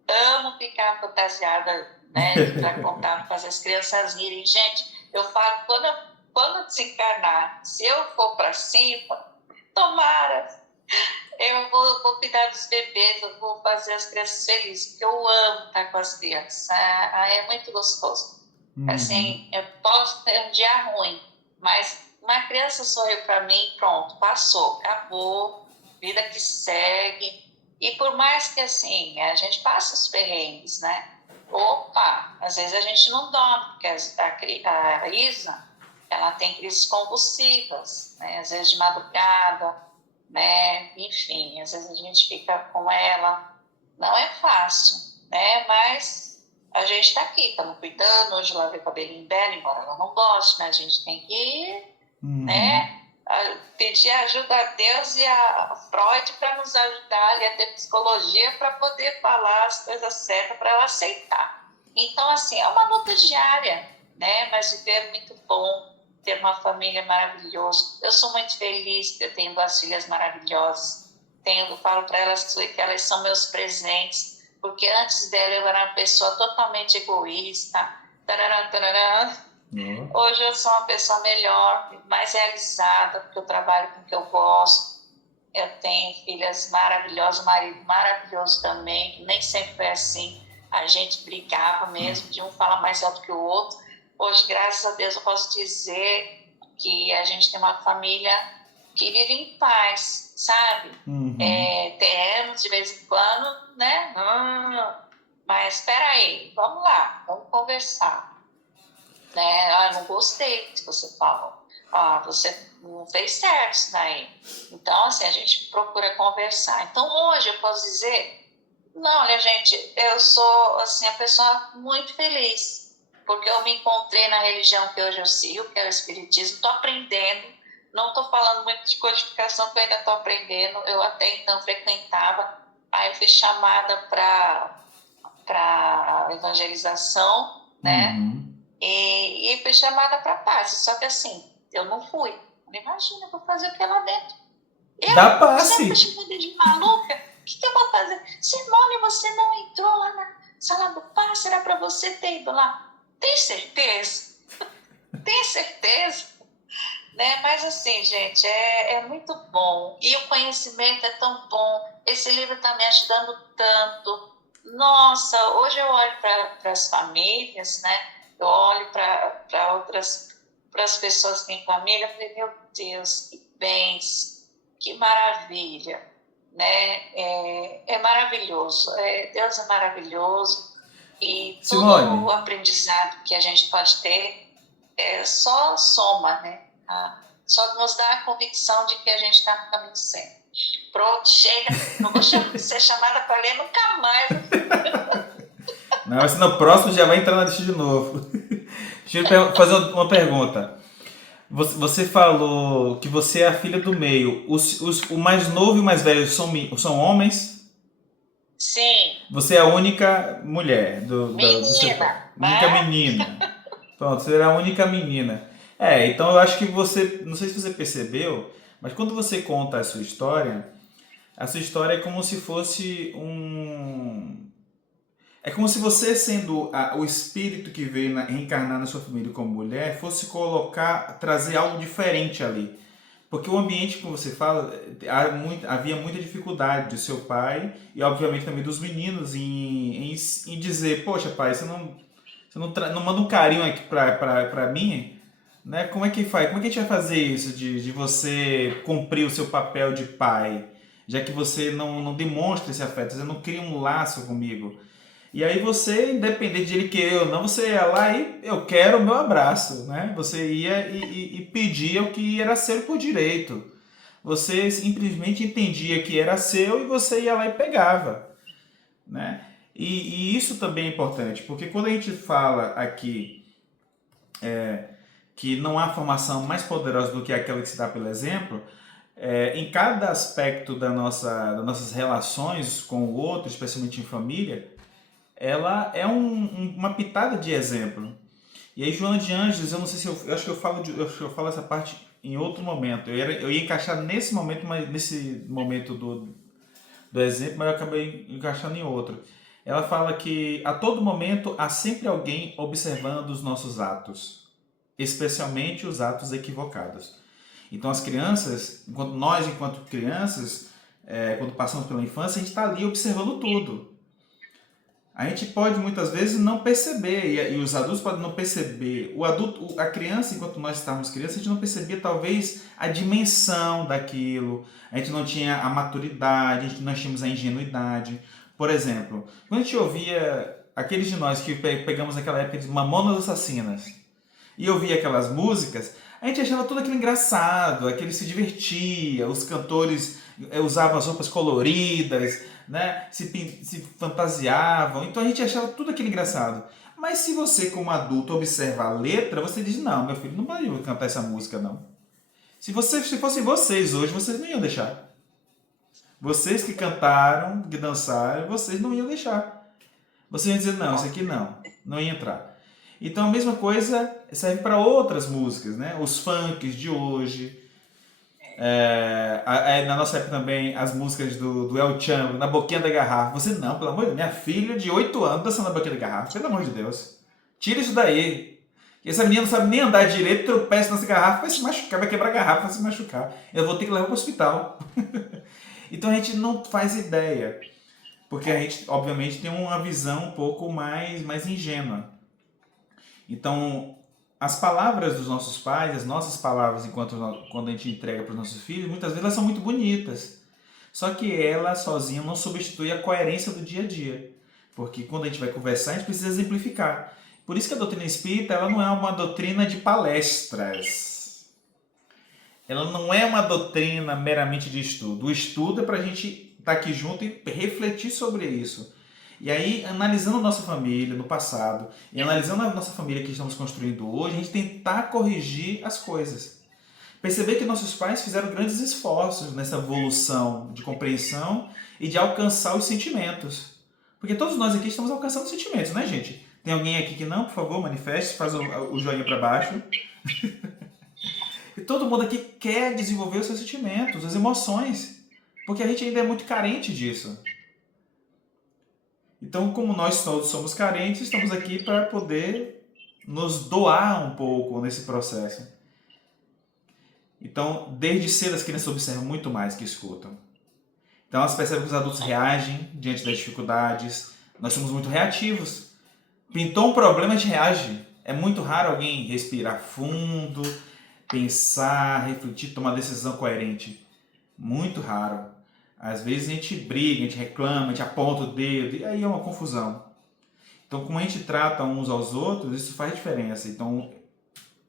amo ficar fantasiada, né, para contar, fazer as crianças rirem. Gente, eu falo, quando eu desencarnar, se eu for para cima, tomara, eu vou cuidar dos bebês, eu vou fazer as crianças felizes, porque eu amo estar com as crianças. É muito gostoso. Assim, eu posso ter um dia ruim, mas uma criança sorriu para mim, pronto, passou, acabou, vida que segue. E por mais que assim, a gente passe os perrengues, né? Opa, às vezes a gente não dorme, porque a Isa, ela tem crises convulsivas, né? Às vezes de madrugada, né? Enfim, às vezes a gente fica com ela. Não é fácil, né? Mas a gente está aqui, estamos cuidando. Hoje eu lavei o cabelinho dela, embora ela não goste, mas a gente tem que né? Pedir ajuda a Deus e a Freud para nos ajudar ali a ter psicologia para poder falar as coisas certas para ela aceitar. Então, assim, é uma luta diária, né? Mas viver é muito bom, ter uma família maravilhosa. Eu sou muito feliz, eu tenho 2 filhas maravilhosas. Falo para elas que elas são meus presentes, porque antes dela eu era uma pessoa totalmente egoísta. Tarará, tarará. Hoje eu sou uma pessoa melhor, mais realizada, porque eu trabalho com o que eu gosto. Eu tenho filhas maravilhosas, um marido maravilhoso também, que nem sempre foi assim. A gente brigava mesmo, de um falar mais alto que o outro. Hoje, graças a Deus, eu posso dizer que a gente tem uma família que vive em paz, sabe? Temos de vez em quando, né? Mas espera aí, vamos lá, vamos conversar. Né? Não gostei do que você falou. Você não fez certo isso daí. Então, assim, a gente procura conversar. Então, hoje eu posso dizer, não, olha, gente, eu sou, assim, a pessoa muito feliz, porque eu me encontrei na religião que hoje eu sigo, que é o Espiritismo. Estou aprendendo, não estou falando muito de codificação, porque eu ainda estou aprendendo. Eu até então frequentava, aí eu fui chamada para evangelização, né? E fui chamada para passe, só que assim, eu não fui. Imagina, eu vou fazer o que lá dentro? Dá passe. Sempre chamada de maluca. O que eu vou fazer? Simone, você não entrou lá na sala do passe, era para você ter ido lá. Tem certeza? Tem certeza? Né? Mas assim, gente, é muito bom. E o conhecimento é tão bom. Esse livro está me ajudando tanto. Nossa, hoje eu olho para as famílias, né? Eu olho para as pessoas que têm família, eu falei, meu Deus, que bens, que maravilha, né? É maravilhoso, Deus é maravilhoso e Simone, todo o aprendizado que a gente pode ter só soma, né? Só nos dá a convicção de que a gente está no caminho certo. Pronto, chega, não vou ser chamada para ler nunca mais. Não, mas no próximo já vai entrar na lista de novo. Deixa eu fazer uma pergunta. Você falou que você é a filha do meio. O mais novo e o mais velho são homens? Sim, Você é a única mulher do seu pai. menina, Única né? menina. Pronto, você era a única menina. Então eu acho que você, não sei se você percebeu, mas quando você conta a sua história é como se fosse é como se você, sendo o espírito que veio reencarnar na sua família como mulher, fosse trazer algo diferente ali. Porque o ambiente, como você fala, havia muita dificuldade do seu pai e, obviamente, também dos meninos em dizer: poxa, pai, não manda um carinho aqui pra mim? Né? Como é que faz? Como é que a gente vai fazer isso de você cumprir o seu papel de pai, já que você não demonstra esse afeto, você não cria um laço comigo? E aí você, independente de ele querer ou não, você ia lá e eu quero o meu abraço, né? Você ia e pedia o que era seu por direito. Você simplesmente entendia que era seu e você ia lá e pegava, né? E isso também é importante, porque quando a gente fala aqui que não há formação mais poderosa do que aquela que se dá pelo exemplo, em cada aspecto das nossas relações com o outro, especialmente em família, ela é uma pitada de exemplo. E aí Joana de Ângeles, eu não sei se eu acho que eu acho que eu falo essa parte em outro momento. Eu ia encaixar nesse momento, mas nesse momento do exemplo, mas eu acabei encaixando em outro. Ela fala que a todo momento há sempre alguém observando os nossos atos, especialmente os atos equivocados. Então as crianças, enquanto crianças, quando passamos pela infância, a gente está ali observando tudo. A gente pode muitas vezes não perceber, e os adultos podem não perceber. A criança, enquanto nós estávamos crianças, a gente não percebia talvez a dimensão daquilo, a gente não tinha a maturidade, nós tínhamos a ingenuidade. Por exemplo, quando a gente ouvia aqueles de nós que pegamos aquela época de Mamonas Assassinas, e ouvia aquelas músicas, a gente achava tudo aquilo engraçado, aquele se divertia, os cantores usavam as roupas coloridas, né? Se fantasiavam, então a gente achava tudo aquilo engraçado. Mas se você, como adulto, observa a letra, você diz: não, meu filho, não vai cantar essa música, não. Se fossem vocês hoje, vocês não iam deixar. Vocês que cantaram, que dançaram, vocês não iam deixar. Vocês iam dizer: não, isso aqui não ia entrar. Então a mesma coisa serve para outras músicas, né? Os funks de hoje. Na nossa época também, as músicas do El Chan, Na Boquinha da Garrafa. Você não, pelo amor de Deus. Minha filha de 8 anos dançando Na Boquinha da Garrafa. Pelo amor de Deus. Tira isso daí. Essa menina não sabe nem andar direito, tropeça nessa garrafa, vai se machucar, vai quebrar a garrafa, vai se machucar. Eu vou ter que levar para o hospital. Então a gente não faz ideia. Porque a gente, obviamente, tem uma visão um pouco mais ingênua. Então, as palavras dos nossos pais, as nossas palavras quando a gente entrega para os nossos filhos, muitas vezes elas são muito bonitas. Só que ela sozinha não substitui a coerência do dia a dia. Porque quando a gente vai conversar, a gente precisa exemplificar. Por isso que a doutrina espírita ela não é uma doutrina de palestras. Ela não é uma doutrina meramente de estudo. O estudo é para a gente estar aqui junto e refletir sobre isso. E aí, analisando a nossa família no passado e analisando a nossa família que estamos construindo hoje, a gente tentar corrigir as coisas. Perceber que nossos pais fizeram grandes esforços nessa evolução de compreensão e de alcançar os sentimentos. Porque todos nós aqui estamos alcançando os sentimentos, né, gente? Tem alguém aqui que não? Por favor, manifeste, faz o joinha para baixo. E todo mundo aqui quer desenvolver os seus sentimentos, as emoções. Porque a gente ainda é muito carente disso. Então, como nós todos somos carentes, estamos aqui para poder nos doar um pouco nesse processo. Então, desde cedo as crianças observam muito mais que escutam. Então, elas percebem que os adultos reagem diante das dificuldades. Nós somos muito reativos. Pintou um problema, a gente reage. É muito raro alguém respirar fundo, pensar, refletir, tomar decisão coerente. Muito raro. Às vezes a gente briga, a gente reclama, a gente aponta o dedo, e aí é uma confusão. Então, como a gente trata uns aos outros, isso faz diferença. Então,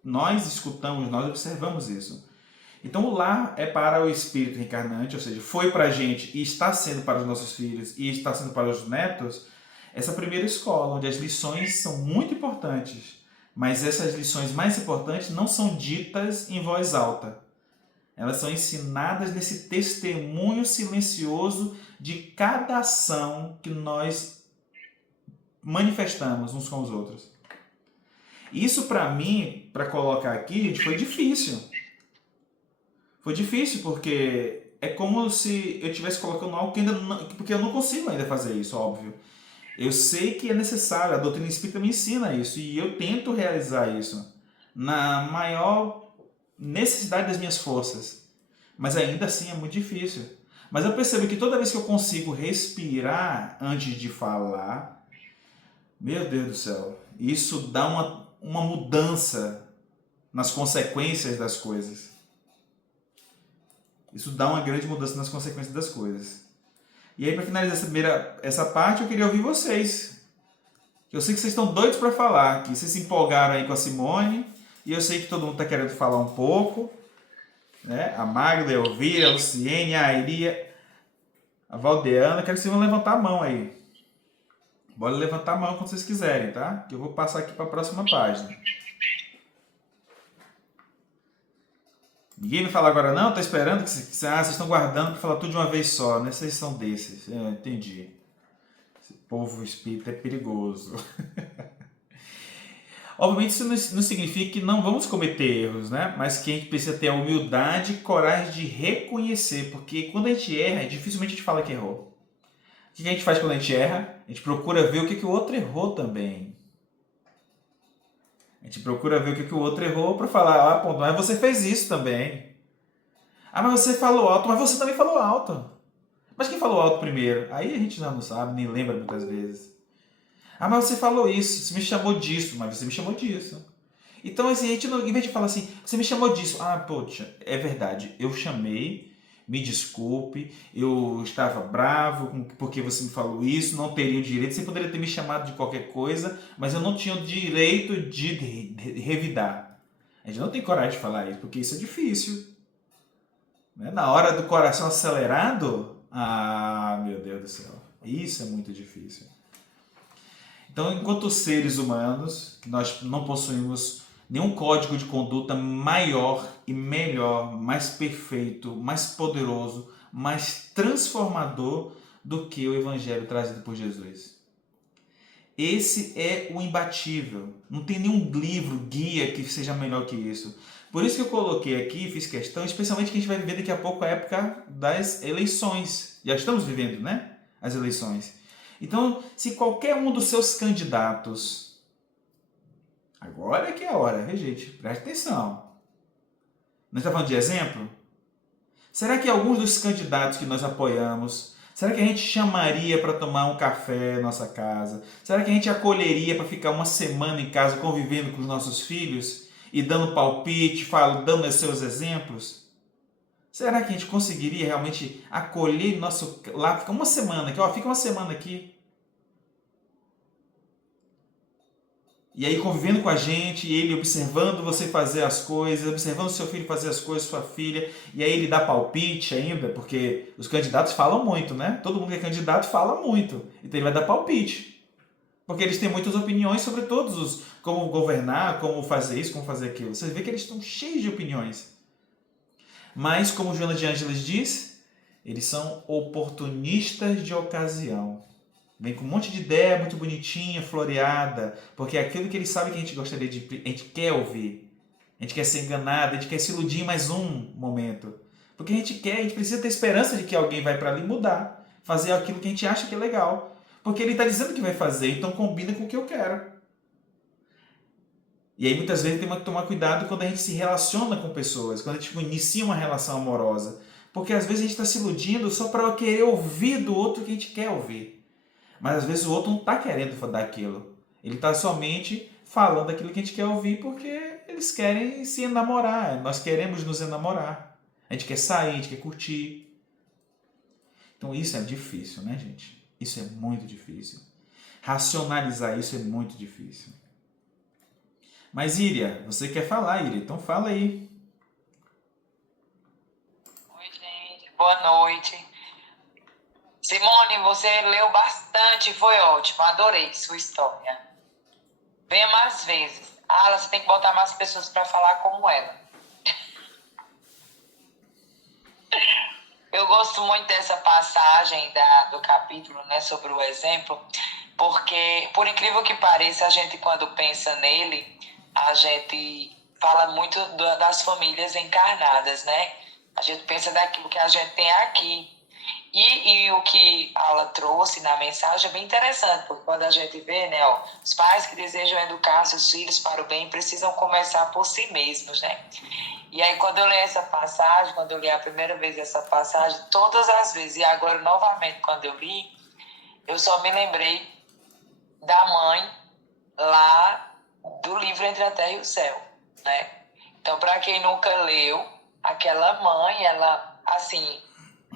nós escutamos, nós observamos isso. Então, o lar é para o espírito reencarnante, ou seja, foi para a gente e está sendo para os nossos filhos e está sendo para os netos, essa primeira escola, onde as lições são muito importantes. Mas essas lições mais importantes não são ditas em voz alta. Elas são ensinadas nesse testemunho silencioso de cada ação que nós manifestamos uns com os outros. Isso para mim, para colocar aqui, gente, foi difícil. Foi difícil porque é como se eu estivesse colocando algo que ainda não, porque eu não consigo ainda fazer isso, óbvio. Eu sei que é necessário, a doutrina espírita me ensina isso e eu tento realizar isso na maior necessidade das minhas forças. Mas ainda assim é muito difícil. Mas eu percebo que toda vez que eu consigo respirar antes de falar, meu Deus do céu, isso dá uma mudança nas consequências das coisas. Isso dá uma grande mudança nas consequências das coisas. E aí, para finalizar essa parte, eu queria ouvir vocês. Eu sei que vocês estão doidos para falar, que vocês se empolgaram aí com a Simone, e eu sei que todo mundo está querendo falar um pouco. Né? A Magda, a Elvira, a Luciene, a Iria, a Valdeana. Quero que vocês vão levantar a mão aí. Bora levantar a mão quando vocês quiserem, tá? Que eu vou passar aqui para a próxima página. Ninguém vai falar agora não? Tá esperando que vocês estão guardando para falar tudo de uma vez só, né? Vocês são desses. Eu entendi. Esse povo espírita é perigoso. Obviamente isso não significa que não vamos cometer erros, né? Mas que a gente precisa ter a humildade e coragem de reconhecer, porque quando a gente erra, dificilmente a gente fala que errou. O que a gente faz quando a gente erra? A gente procura ver o que o outro errou também. A gente procura ver o que o outro errou para falar, ah, ponto, mas você fez isso também. Ah, mas você falou alto, mas você também falou alto. Mas quem falou alto primeiro? Aí a gente já não sabe, nem lembra muitas vezes. Ah, mas você falou isso, você me chamou disso, mas você me chamou disso. Então, assim, a gente, em vez de falar assim, você me chamou disso. Ah, poxa, é verdade, eu chamei, me desculpe, eu estava bravo porque você me falou isso, não teria o direito, você poderia ter me chamado de qualquer coisa, mas eu não tinha o direito de revidar. A gente não tem coragem de falar isso, porque isso é difícil. Né? Na hora do coração acelerado, ah, meu Deus do céu, isso é muito difícil. Então, enquanto seres humanos, que nós não possuímos nenhum código de conduta maior e melhor, mais perfeito, mais poderoso, mais transformador do que o Evangelho trazido por Jesus. Esse é o imbatível. Não tem nenhum livro, guia que seja melhor que isso. Por isso que eu coloquei aqui, fiz questão, especialmente que a gente vai viver daqui a pouco a época das eleições. Já estamos vivendo, né? As eleições. Então, se qualquer um dos seus candidatos... Agora é que é a hora, viu, gente? Preste atenção. Nós estamos falando de exemplo? Será que alguns dos candidatos que nós apoiamos, será que a gente chamaria para tomar um café na nossa casa? Será que a gente acolheria para ficar uma semana em casa convivendo com os nossos filhos e dando palpite, dando os seus exemplos? Será que a gente conseguiria realmente acolher nosso lá, fica uma semana aqui, ó, fica uma semana aqui. E aí convivendo com a gente, ele observando você fazer as coisas, observando seu filho fazer as coisas, sua filha, e aí ele dá palpite ainda, porque os candidatos falam muito, né? Todo mundo que é candidato fala muito, então ele vai dar palpite. Porque eles têm muitas opiniões sobre como governar, como fazer isso, como fazer aquilo. Você vê que eles estão cheios de opiniões. Mas, como Joana de Ângeles diz, eles são oportunistas de ocasião. Vem com um monte de ideia muito bonitinha, floreada, porque é aquilo que eles sabem que a gente gostaria a gente quer ouvir. A gente quer ser enganado, a gente quer se iludir em mais um momento. Porque a gente precisa ter esperança de que alguém vai para ali mudar, fazer aquilo que a gente acha que é legal. Porque ele está dizendo que vai fazer, então combina com o que eu quero. E aí muitas vezes tem que tomar cuidado quando a gente se relaciona com pessoas, quando a gente inicia uma relação amorosa. Porque às vezes a gente está se iludindo só para querer ouvir do outro o que a gente quer ouvir. Mas às vezes o outro não está querendo dar aquilo. Ele está somente falando aquilo que a gente quer ouvir porque eles querem se enamorar. Nós queremos nos enamorar. A gente quer sair, a gente quer curtir. Então isso é difícil, né, gente? Isso é muito difícil. Racionalizar isso é muito difícil. Mas Iria, você quer falar, Iria? Então fala aí. Oi, gente. Boa noite. Simone, você leu bastante, foi ótimo, adorei sua história. Venha mais vezes. Você tem que botar mais pessoas para falar como ela. Eu gosto muito dessa passagem do capítulo, né, sobre o exemplo, porque, por incrível que pareça, a gente, quando pensa nele, a gente fala muito das famílias encarnadas, né? A gente pensa daquilo que a gente tem aqui. E o que ela trouxe na mensagem é bem interessante, porque quando a gente vê, né, ó, os pais que desejam educar seus filhos para o bem precisam começar por si mesmos, né? E aí, quando eu li essa passagem, quando eu li a primeira vez essa passagem, todas as vezes, e agora novamente quando eu li, eu só me lembrei da mãe lá do livro Entre a Terra e o Céu, né? Então, para quem nunca leu, aquela mãe, ela, assim,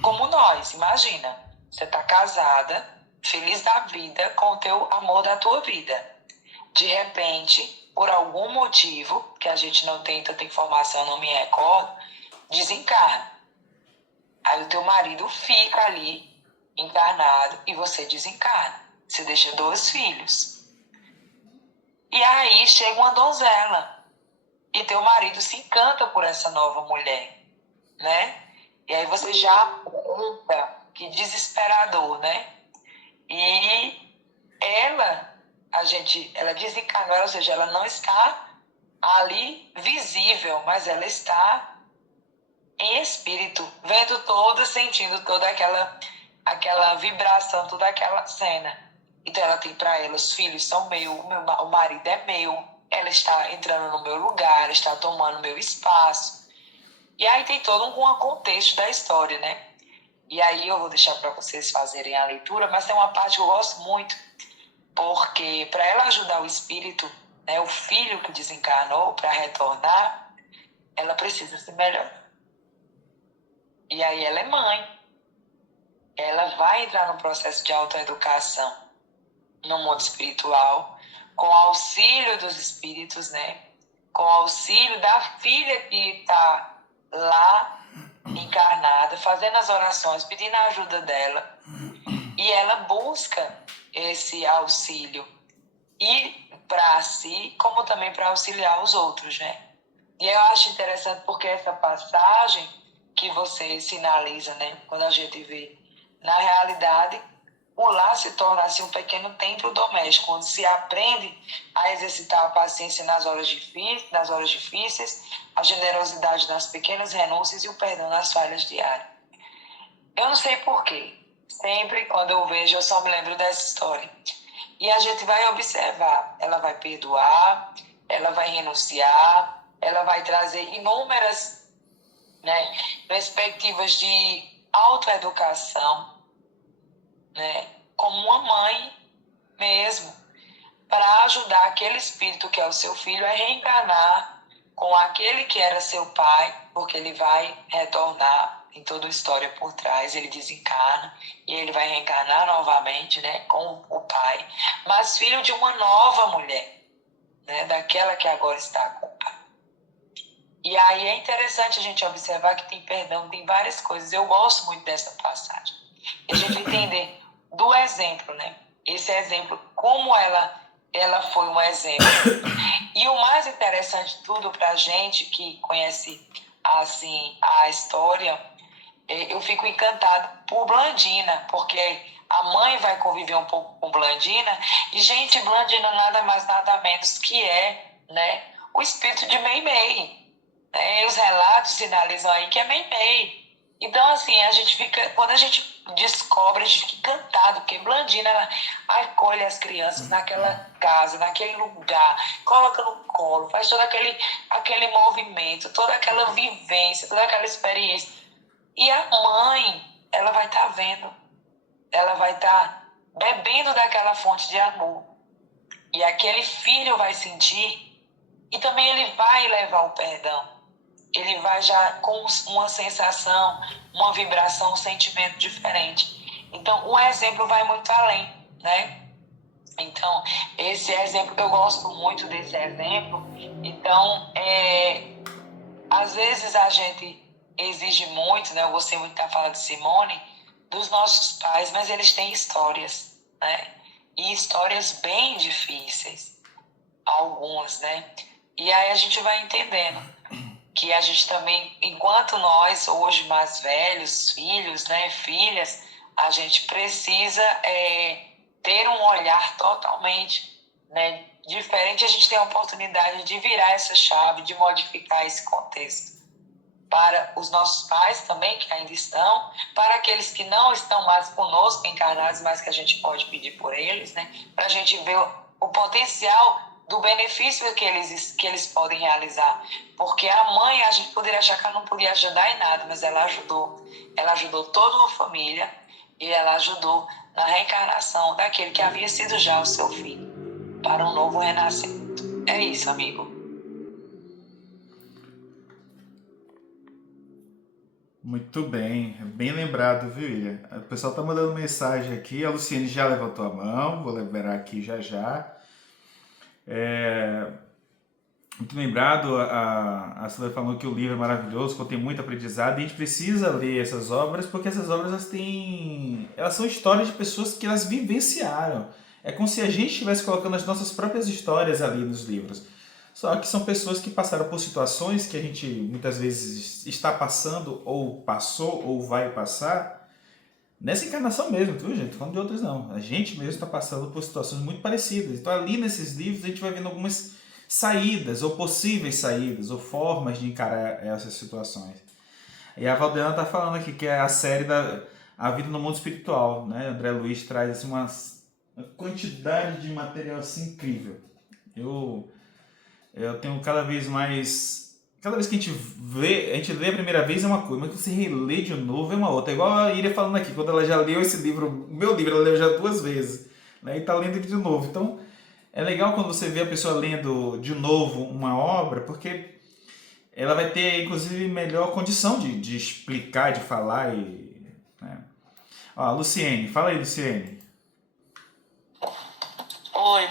como nós, imagina, você tá casada, feliz da vida com o teu amor da tua vida. De repente, por algum motivo, que a gente não tem tanta informação, não me recordo, desencarna. Aí o teu marido fica ali, encarnado, e você desencarna. Você deixa 2 filhos. E aí chega uma donzela, e teu marido se encanta por essa nova mulher, né? E aí você já aponta, que desesperador, né? E ela desencarnou, ou seja, ela não está ali visível, mas ela está em espírito, vendo toda, sentindo toda aquela vibração, toda aquela cena. Então ela tem para ela, os filhos são meus, o marido é meu, ela está entrando no meu lugar, ela está tomando meu espaço. E aí tem todo um contexto da história, né? E aí eu vou deixar para vocês fazerem a leitura, mas tem uma parte que eu gosto muito, porque para ela ajudar o espírito, né, o filho que desencarnou, para retornar, ela precisa se melhorar. E aí ela é mãe, ela vai entrar no processo de autoeducação no mundo espiritual, com auxílio dos espíritos, né? Com auxílio da filha que está lá encarnada, fazendo as orações, pedindo a ajuda dela. E ela busca esse auxílio, e para si, como também para auxiliar os outros, né? E eu acho interessante porque essa passagem que você sinaliza, né? Quando a gente vê, na realidade, o lar se torna assim um pequeno templo doméstico, onde se aprende a exercitar a paciência nas horas difíceis, a generosidade nas pequenas renúncias e o perdão nas falhas diárias. Eu não sei porquê. Sempre quando eu vejo, eu só me lembro dessa história. E a gente vai observar. Ela vai perdoar, ela vai renunciar, ela vai trazer inúmeras, né, perspectivas de autoeducação, né, como uma mãe mesmo, para ajudar aquele espírito que é o seu filho a reencarnar com aquele que era seu pai, porque ele vai retornar, tem toda a história por trás, ele desencarna e ele vai reencarnar novamente, né, com o pai, mas filho de uma nova mulher, né, daquela que agora está com o pai. E aí é interessante a gente observar que tem perdão, tem várias coisas. Eu gosto muito dessa passagem. E a gente entender do exemplo, né? Esse exemplo, como ela foi um exemplo. E o mais interessante de tudo para a gente que conhece assim a história, eu fico encantada por Blandina, porque a mãe vai conviver um pouco com Blandina, e gente, Blandina nada mais nada menos que né, o espírito de Meimei. Né? E os relatos sinalizam aí que é Meimei. Então, assim, a gente fica, quando a gente descobre, a gente fica encantado, porque Blandina, ela acolhe as crianças naquela casa, naquele lugar, coloca no colo, faz todo aquele movimento, toda aquela vivência, toda aquela experiência. E a mãe, ela vai estar vendo, ela vai estar bebendo daquela fonte de amor. E aquele filho vai sentir, e também ele vai levar o perdão. Ele vai já com uma sensação, uma vibração, um sentimento diferente. Então, o exemplo vai muito além, né? Então, esse exemplo, eu gosto muito desse exemplo. Então, às vezes a gente exige muito, né? Eu gostei muito de estar falando de Simone, dos nossos pais, mas eles têm histórias, né? E histórias bem difíceis, algumas, né? E aí a gente vai entendendo. que a gente também, enquanto nós, hoje mais velhos, filhos, né, filhas, a gente precisa ter um olhar totalmente, né, diferente. A gente tem a oportunidade de virar essa chave, de modificar esse contexto. Para os nossos pais também, que ainda estão, para aqueles que não estão mais conosco, encarnados, mas que a gente pode pedir por eles, né, para a gente ver o potencial do benefício que eles podem realizar. Porque a mãe, a gente poderia achar que ela não podia ajudar em nada, mas ela ajudou toda uma família e ela ajudou na reencarnação daquele que havia sido já o seu filho, para um novo renascimento. É isso, amigo. Muito bem lembrado, viu, Ilha? O pessoal tá mandando mensagem aqui, a Luciene já levantou a mão, vou liberar aqui já já. Muito lembrado, a Silvia falou que o livro é maravilhoso, contém muito aprendizado, e a gente precisa ler essas obras, porque essas obras elas são histórias de pessoas que elas vivenciaram. É como se a gente estivesse colocando as nossas próprias histórias ali nos livros. Só que são pessoas que passaram por situações que a gente muitas vezes está passando, ou passou, ou vai passar, nessa encarnação mesmo, viu, gente? Não tô falando de outras não. A gente mesmo está passando por situações muito parecidas. Então ali nesses livros a gente vai vendo algumas saídas, ou possíveis saídas, ou formas de encarar essas situações. E a Valdeana está falando aqui que é a série da A Vida no Mundo Espiritual, né? André Luiz traz assim, uma quantidade de material assim, incrível. Eu tenho cada vez mais... Cada vez que a gente lê a primeira vez é uma coisa, mas que você relê de novo é uma outra. É igual a Iria falando aqui, quando ela já leu esse livro, o meu livro, ela leu já 2 vezes, né? E está lendo de novo. Então, é legal quando você vê a pessoa lendo de novo uma obra, porque ela vai ter, inclusive, melhor condição de explicar, de falar. Né? Ó, Luciene, fala aí, Luciene. Oi,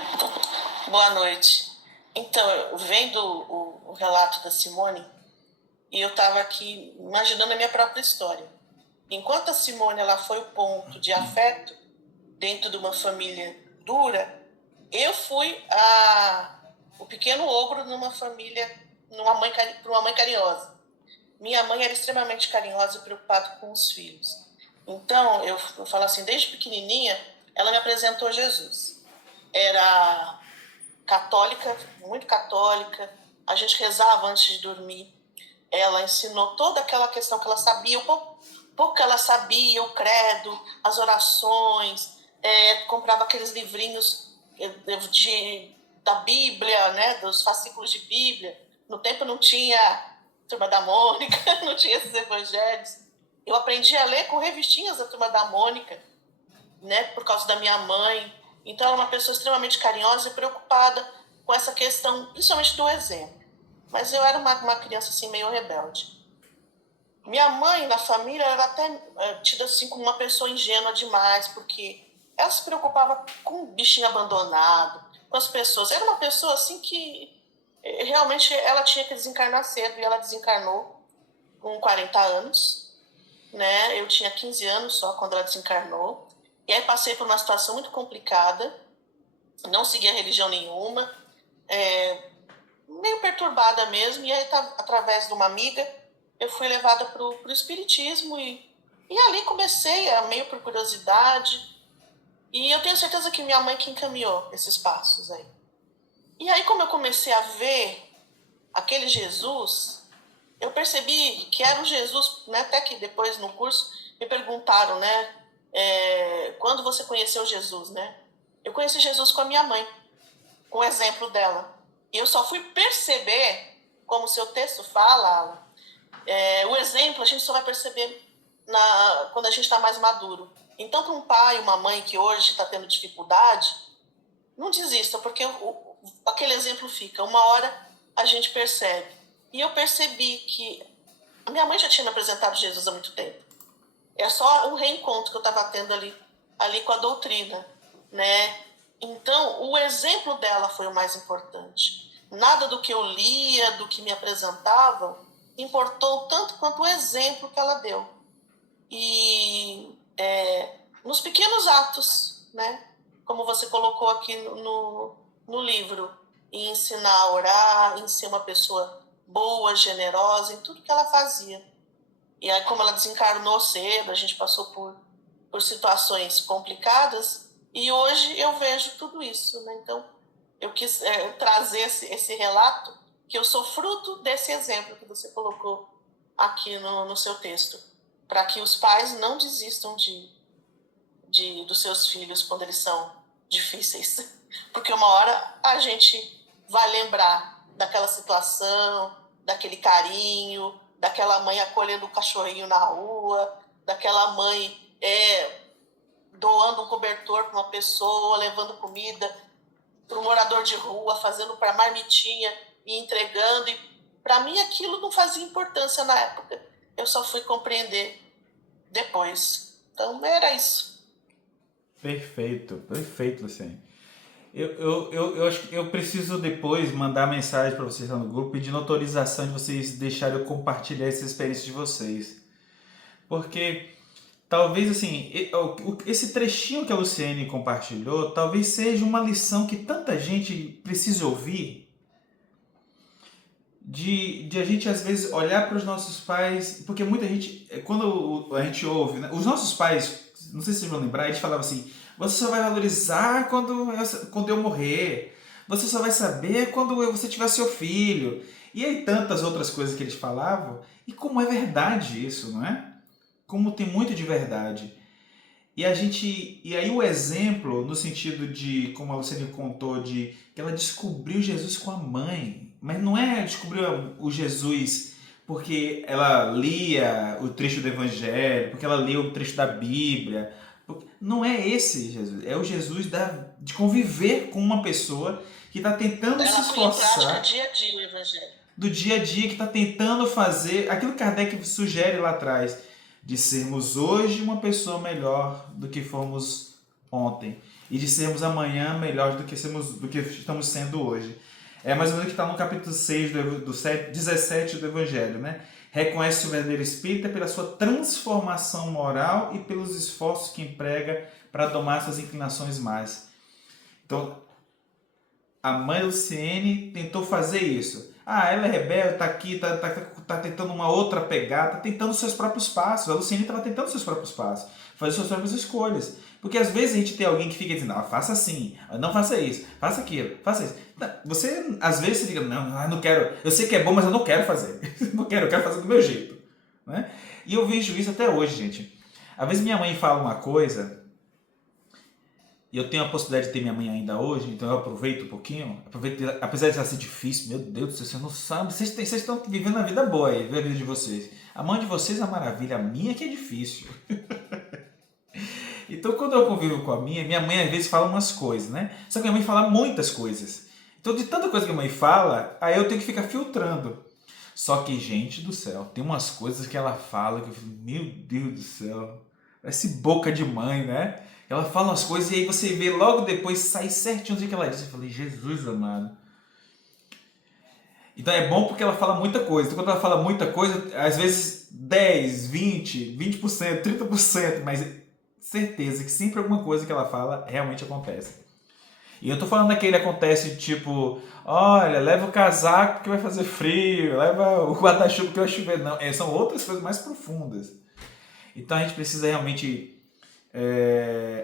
boa noite. Então, vendo o relato da Simone, e eu estava aqui imaginando a minha própria história. Enquanto a Simone ela foi o ponto de afeto dentro de uma família dura, eu fui o pequeno ogro numa família, para uma mãe carinhosa. Minha mãe era extremamente carinhosa e preocupada com os filhos. Então, eu falo assim, desde pequenininha, ela me apresentou Jesus. Era católica, muito católica, a gente rezava antes de dormir. Ela ensinou toda aquela questão que ela sabia, o pouco que ela sabia, o credo, as orações, comprava aqueles livrinhos da Bíblia, né, dos fascículos de Bíblia. No tempo não tinha Turma da Mônica, não tinha esses evangelhos. Eu aprendi a ler com revistinhas da Turma da Mônica, né, por causa da minha mãe. Então, ela é uma pessoa extremamente carinhosa e preocupada com essa questão, principalmente do exemplo. Mas eu era uma criança assim, meio rebelde. Minha mãe, na família, era até tida assim como uma pessoa ingênua demais, porque ela se preocupava com o bichinho abandonado, com as pessoas. Era uma pessoa assim que realmente ela tinha que desencarnar cedo, e ela desencarnou com 40 anos. Né? Eu tinha 15 anos só quando ela desencarnou. E aí passei por uma situação muito complicada, não seguia religião nenhuma, meio perturbada mesmo, e aí através de uma amiga eu fui levada para o espiritismo e ali comecei, meio por curiosidade, e eu tenho certeza que minha mãe que encaminhou esses passos aí. E aí como eu comecei a ver aquele Jesus, eu percebi que era um Jesus, né, até que depois no curso me perguntaram, né, quando você conheceu Jesus, né? Eu conheci Jesus com a minha mãe, com o exemplo dela. E eu só fui perceber, como o seu texto fala, o exemplo a gente só vai perceber quando a gente está mais maduro. Então, para um pai, uma mãe que hoje está tendo dificuldade, não desista, porque aquele exemplo fica. Uma hora a gente percebe. E eu percebi que a minha mãe já tinha me apresentado Jesus há muito tempo. É só um reencontro que eu estava tendo ali com a doutrina, né? Então, o exemplo dela foi o mais importante. Nada do que eu lia, do que me apresentavam, importou tanto quanto o exemplo que ela deu. E nos pequenos atos, né? Como você colocou aqui no livro, em ensinar a orar, em ser uma pessoa boa, generosa em tudo que ela fazia. E aí, como ela desencarnou cedo, a gente passou por situações complicadas, e hoje eu vejo tudo isso, né? Então, eu quis trazer esse relato, que eu sou fruto desse exemplo que você colocou aqui no seu texto, para que os pais não desistam dos seus filhos quando eles são difíceis. Porque uma hora a gente vai lembrar daquela situação, daquele carinho, daquela mãe acolhendo o cachorrinho na rua, daquela mãe doando um cobertor para uma pessoa, levando comida para um morador de rua, fazendo para marmitinha e entregando. E para mim aquilo não fazia importância na época. Eu só fui compreender depois. Então era isso. Perfeito, perfeito, Luciane. Eu acho que eu preciso depois mandar mensagem para vocês lá no grupo pedindo autorização de vocês deixarem eu compartilhar essa experiência de vocês. Porque talvez assim, esse trechinho que a Luciane compartilhou, talvez seja uma lição que tanta gente precisa ouvir, de a gente às vezes olhar para os nossos pais, porque muita gente, quando a gente ouve, né, os nossos pais, não sei se vocês vão lembrar, eles falavam assim: você só vai valorizar quando eu morrer, você só vai saber quando você tiver seu filho, e aí tantas outras coisas que eles falavam, e como é verdade isso, não é? Como tem muito de verdade. E aí o exemplo, no sentido de, como a Luciane contou, de que ela descobriu Jesus com a mãe. Mas não é descobrir o Jesus porque ela lia o trecho do Evangelho, porque ela lia o trecho da Bíblia. Não é esse Jesus. É o Jesus de conviver com uma pessoa que está tentando se esforçar. Dia a dia o Evangelho. Do dia a dia, que está tentando fazer aquilo que Kardec sugere lá atrás, de sermos hoje uma pessoa melhor do que fomos ontem, e de sermos amanhã melhor do que estamos sendo hoje. É mais ou menos o que está no capítulo 6 do 17 do Evangelho, né? Reconhece o verdadeiro espírita pela sua transformação moral e pelos esforços que emprega para domar suas inclinações más. Então, a mãe Luciene tentou fazer isso. Ela é rebelde, está aqui, tá tentando uma outra pegada, está tentando seus próprios passos. A Luciene estava tentando seus próprios passos, fazer suas próprias escolhas. Porque às vezes a gente tem alguém que fica dizendo: faça assim, não faça isso, faça aquilo, faça isso. Você, às vezes, você fica: não quero, eu sei que é bom, mas eu não quero fazer. Eu quero fazer do meu jeito. Né? E eu vejo isso até hoje, gente. Às vezes minha mãe fala uma coisa, e eu tenho a possibilidade de ter minha mãe ainda hoje, então eu aproveito um pouquinho. Apesar de ser difícil, meu Deus do céu, você não sabe. Vocês estão vivendo a vida boa aí, a vida de vocês. A mãe de vocês é uma maravilha, a minha que é difícil. Então, quando eu convivo com a minha mãe às vezes fala umas coisas, né? Só que minha mãe fala muitas coisas. Então, de tanta coisa que a mãe fala, aí eu tenho que ficar filtrando. Só que, gente do céu, tem umas coisas que ela fala que eu fico: meu Deus do céu, parece boca de mãe, né? Ela fala umas coisas e aí você vê logo depois, sai certinho do que ela disse. Eu falei: Jesus amado. Então é bom porque ela fala muita coisa. Então, quando ela fala muita coisa, às vezes 10, 20%, 30%, mas certeza que sempre alguma coisa que ela fala realmente acontece. E eu tô falando daquele acontece tipo: olha, leva o casaco porque vai fazer frio, leva o guarda-chuva porque vai chover. Não, são outras coisas mais profundas. Então a gente precisa realmente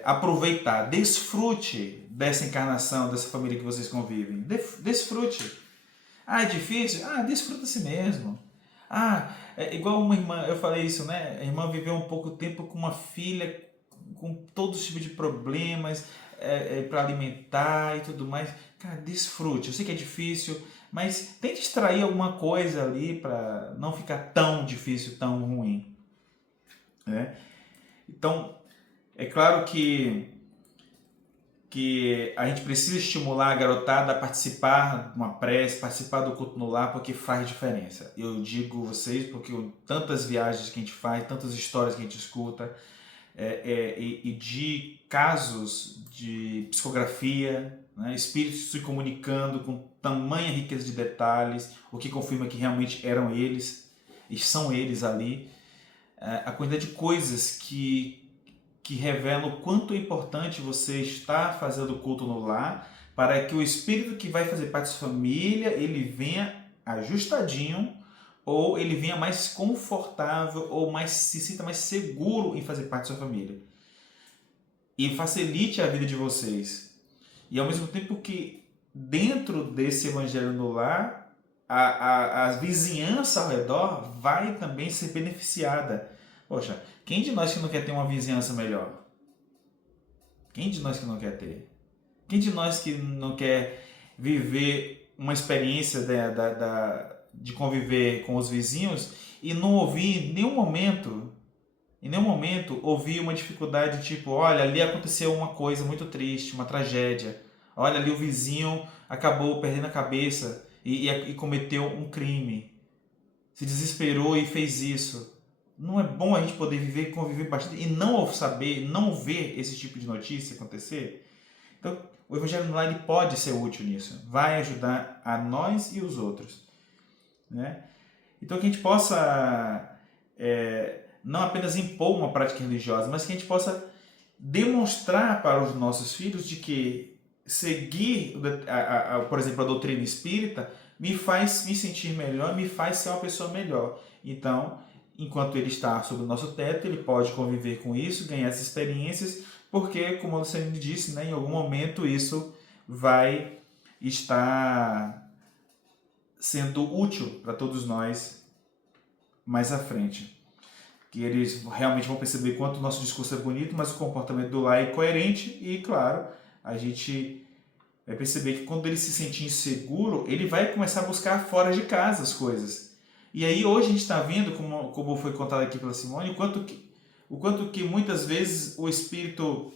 aproveitar, desfrute dessa encarnação, dessa família que vocês convivem. Desfrute. É difícil? Desfruta a si mesmo. É igual uma irmã, eu falei isso, né? A irmã viveu um pouco tempo com uma filha com todos os tipos de problemas, para alimentar e tudo mais. Cara, desfrute. Eu sei que é difícil, mas tente extrair alguma coisa ali para não ficar tão difícil, tão ruim. Né? Então, é claro que a gente precisa estimular a garotada a participar de uma prece, participar do culto no lar, porque faz diferença. Eu digo vocês porque tantas viagens que a gente faz, tantas histórias que a gente escuta, e de casos de psicografia, né, espíritos se comunicando com tamanha riqueza de detalhes, o que confirma que realmente eram eles, e são eles ali. A quantidade de coisas que revelam o quanto é importante você estar fazendo o culto no lar, para que o espírito que vai fazer parte da sua família, ele venha ajustadinho, ou ele venha mais confortável, ou se sinta mais seguro em fazer parte da sua família. E facilite a vida de vocês. E ao mesmo tempo que dentro desse evangelho no lar, a vizinhança ao redor vai também ser beneficiada. Poxa, quem de nós que não quer ter uma vizinhança melhor? Quem de nós que não quer ter? Quem de nós que não quer viver uma experiência de conviver com os vizinhos e não ouvir em nenhum momento ouvir uma dificuldade tipo, olha, ali aconteceu uma coisa muito triste, uma tragédia. Olha, ali o vizinho acabou perdendo a cabeça e cometeu um crime. Se desesperou e fez isso. Não é bom a gente poder viver e conviver bastante e não saber, não ver esse tipo de notícia acontecer? Então, o Evangelho no Lar ele pode ser útil nisso. Vai ajudar a nós e os outros. Né? Então, que a gente possa não apenas impor uma prática religiosa, mas que a gente possa demonstrar para os nossos filhos de que seguir, por exemplo, a doutrina espírita me faz me sentir melhor, me faz ser uma pessoa melhor. Então, enquanto ele está sob o nosso teto, ele pode conviver com isso, ganhar essas experiências, porque, como a Luciane disse, né, em algum momento isso vai estar sendo útil para todos nós mais à frente. Que eles realmente vão perceber quanto o nosso discurso é bonito, mas o comportamento do lar é coerente e, claro, a gente vai perceber que quando ele se sentir inseguro, ele vai começar a buscar fora de casa as coisas. E aí hoje a gente está vendo, como foi contado aqui pela Simone, o quanto que muitas vezes o espírito,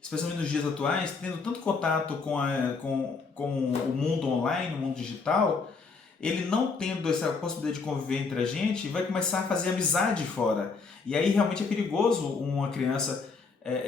especialmente nos dias atuais, tendo tanto contato com o mundo online, o mundo digital, ele não tendo essa possibilidade de conviver entre a gente, vai começar a fazer amizade fora. E aí realmente é perigoso uma criança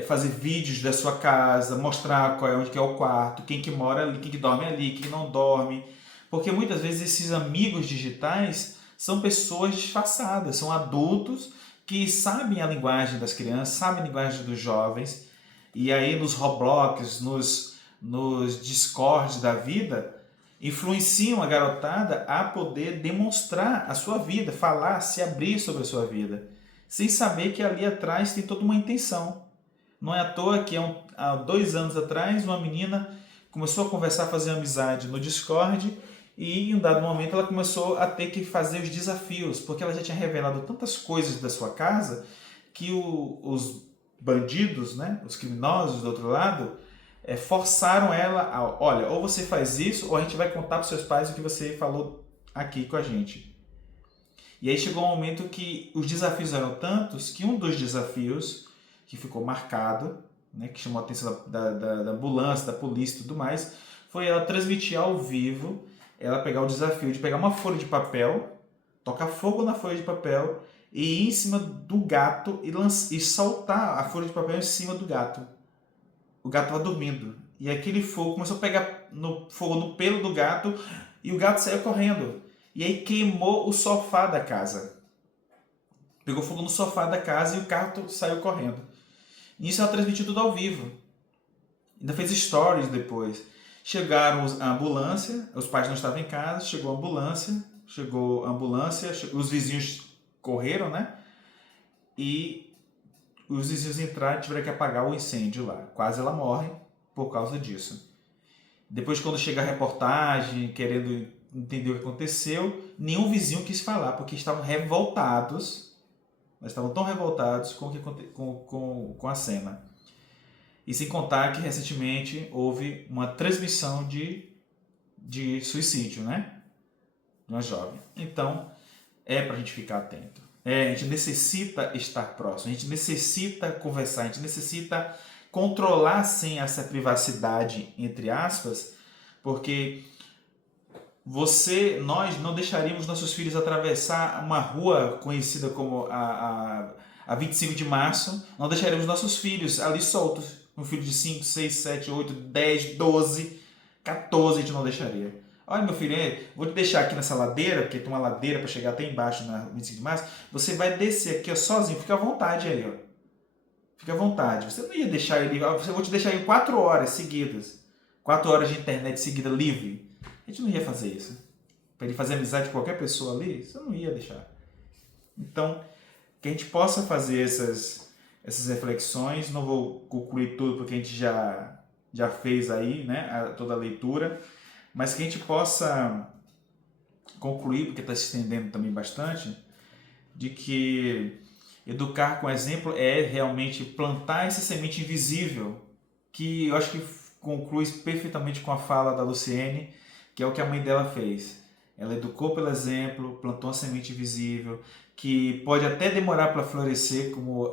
fazer vídeos da sua casa, mostrar onde que é o quarto, quem que mora ali, quem que dorme ali, quem não dorme. Porque muitas vezes esses amigos digitais são pessoas disfarçadas, são adultos que sabem a linguagem das crianças, sabem a linguagem dos jovens. E aí nos Roblox, nos Discords da vida, influenciam a garotada a poder demonstrar a sua vida, falar, se abrir sobre a sua vida, sem saber que ali atrás tem toda uma intenção. Não é à toa que há 2 anos atrás uma menina começou a conversar, fazer amizade no Discord e em um dado momento ela começou a ter que fazer os desafios, porque ela já tinha revelado tantas coisas da sua casa que os bandidos, né, os criminosos do outro lado, forçaram ela a, olha, ou você faz isso, ou a gente vai contar para os seus pais o que você falou aqui com a gente. E aí chegou um momento que os desafios eram tantos que um dos desafios que ficou marcado, né, que chamou a atenção da ambulância, da polícia e tudo mais, foi ela transmitir ao vivo, ela pegar o desafio de pegar uma folha de papel, tocar fogo na folha de papel e ir em cima do gato e soltar a folha de papel em cima do gato. O gato estava dormindo. E aquele fogo começou a pegar fogo no pelo do gato e o gato saiu correndo. E aí queimou o sofá da casa. Pegou fogo no sofá da casa e o gato saiu correndo. Nisso ela transmitiu tudo ao vivo. Ainda fez stories depois. Chegaram a ambulância, os pais não estavam em casa, chegou a ambulância, os vizinhos correram, né? E os vizinhos entraram e tiveram que apagar o incêndio lá. Quase ela morre por causa disso. Depois, quando chega a reportagem, querendo entender o que aconteceu, nenhum vizinho quis falar, porque estavam revoltados. Eles estavam tão revoltados com a cena. E sem contar que, recentemente, houve uma transmissão de suicídio, né? De uma jovem. Então, é para a gente ficar atento. A gente necessita estar próximo, a gente necessita conversar, a gente necessita controlar, sim, essa privacidade, entre aspas, porque nós não deixaríamos nossos filhos atravessar uma rua conhecida como a 25 de março, não deixaríamos nossos filhos ali soltos. Um filho de 5, 6, 7, 8, 10, 12, 14 a gente não deixaria. Olha, meu filho, vou te deixar aqui nessa ladeira, porque tem uma ladeira para chegar até embaixo na 25 de março. Você vai descer aqui, ó, sozinho, fica à vontade aí, ó. Fica à vontade. Você não ia deixar ele, eu vou te deixar aí 4 horas seguidas. 4 horas de internet seguida livre. A gente não ia fazer isso. para ele fazer amizade com qualquer pessoa ali, você não ia deixar. Então, que a gente possa fazer essas reflexões, não vou concluir tudo porque a gente já fez aí, né, toda a leitura, mas que a gente possa concluir, porque está se estendendo também bastante, de que educar com exemplo é realmente plantar essa semente invisível, que eu acho que conclui perfeitamente com a fala da Luciene, que é o que a mãe dela fez. Ela educou pelo exemplo, plantou uma semente invisível, que pode até demorar para florescer, como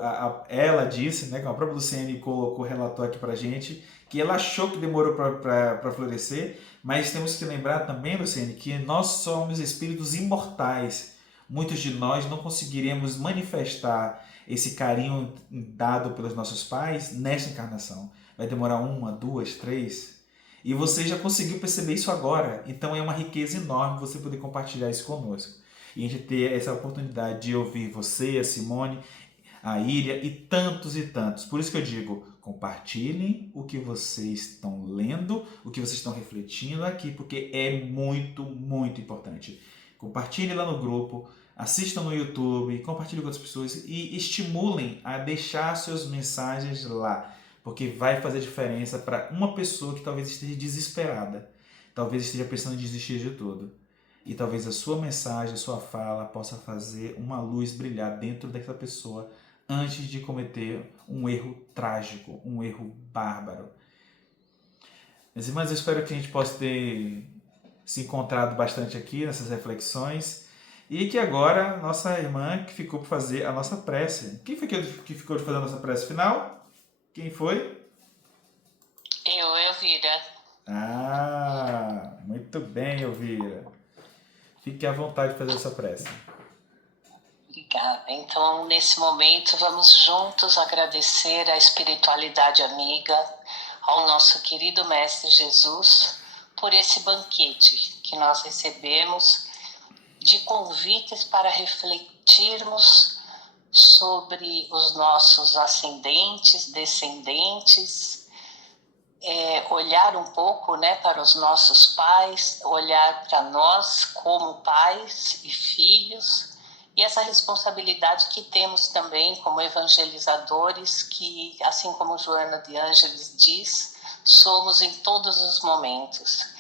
ela disse, né, como a própria Luciene colocou, relatou aqui para a gente, que ela achou que demorou para florescer, mas temos que lembrar também, Luciene, que nós somos espíritos imortais. Muitos de nós não conseguiremos manifestar esse carinho dado pelos nossos pais nesta encarnação. Vai demorar 1, 2, 3. E você já conseguiu perceber isso agora. Então é uma riqueza enorme você poder compartilhar isso conosco. E a gente ter essa oportunidade de ouvir você, a Simone, a Iria e tantos e tantos. Por isso que eu digo, compartilhem o que vocês estão lendo, o que vocês estão refletindo aqui, porque é muito, muito importante. Compartilhem lá no grupo, assistam no YouTube, compartilhem com outras pessoas e estimulem a deixar suas mensagens lá, porque vai fazer diferença para uma pessoa que talvez esteja desesperada, talvez esteja pensando em desistir de tudo. E talvez a sua mensagem, a sua fala possa fazer uma luz brilhar dentro daquela pessoa antes de cometer um erro trágico, um erro bárbaro. Meus irmãos, eu espero que a gente possa ter se encontrado bastante aqui nessas reflexões e que agora nossa irmã que ficou para fazer a nossa prece. Quem foi que ficou de fazer a nossa prece final? Quem foi? Eu, Elvira. Ah, muito bem, Elvira. Fique à vontade de fazer essa prece. Obrigada. Então, nesse momento, vamos juntos agradecer à espiritualidade amiga, ao nosso querido Mestre Jesus, por esse banquete que nós recebemos de convites para refletirmos sobre os nossos ascendentes, descendentes, olhar um pouco, né, para os nossos pais, olhar para nós como pais e filhos, e essa responsabilidade que temos também como evangelizadores, que, assim como Joana de Ângeles diz, somos em todos os momentos.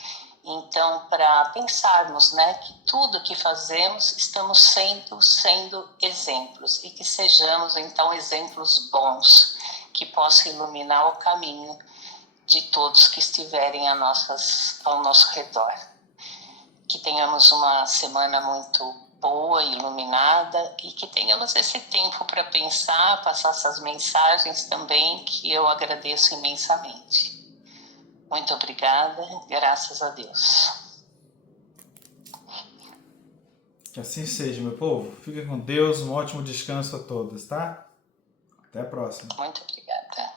Então, para pensarmos, né, que tudo que fazemos estamos sendo exemplos, e que sejamos, então, exemplos bons, que possam iluminar o caminho de todos que estiverem ao nosso redor. Que tenhamos uma semana muito boa, iluminada, e que tenhamos esse tempo para pensar, passar essas mensagens também, que eu agradeço imensamente. Muito obrigada, graças a Deus. Que assim seja, meu povo. Fique com Deus, um ótimo descanso a todos, tá? Até a próxima. Muito obrigada.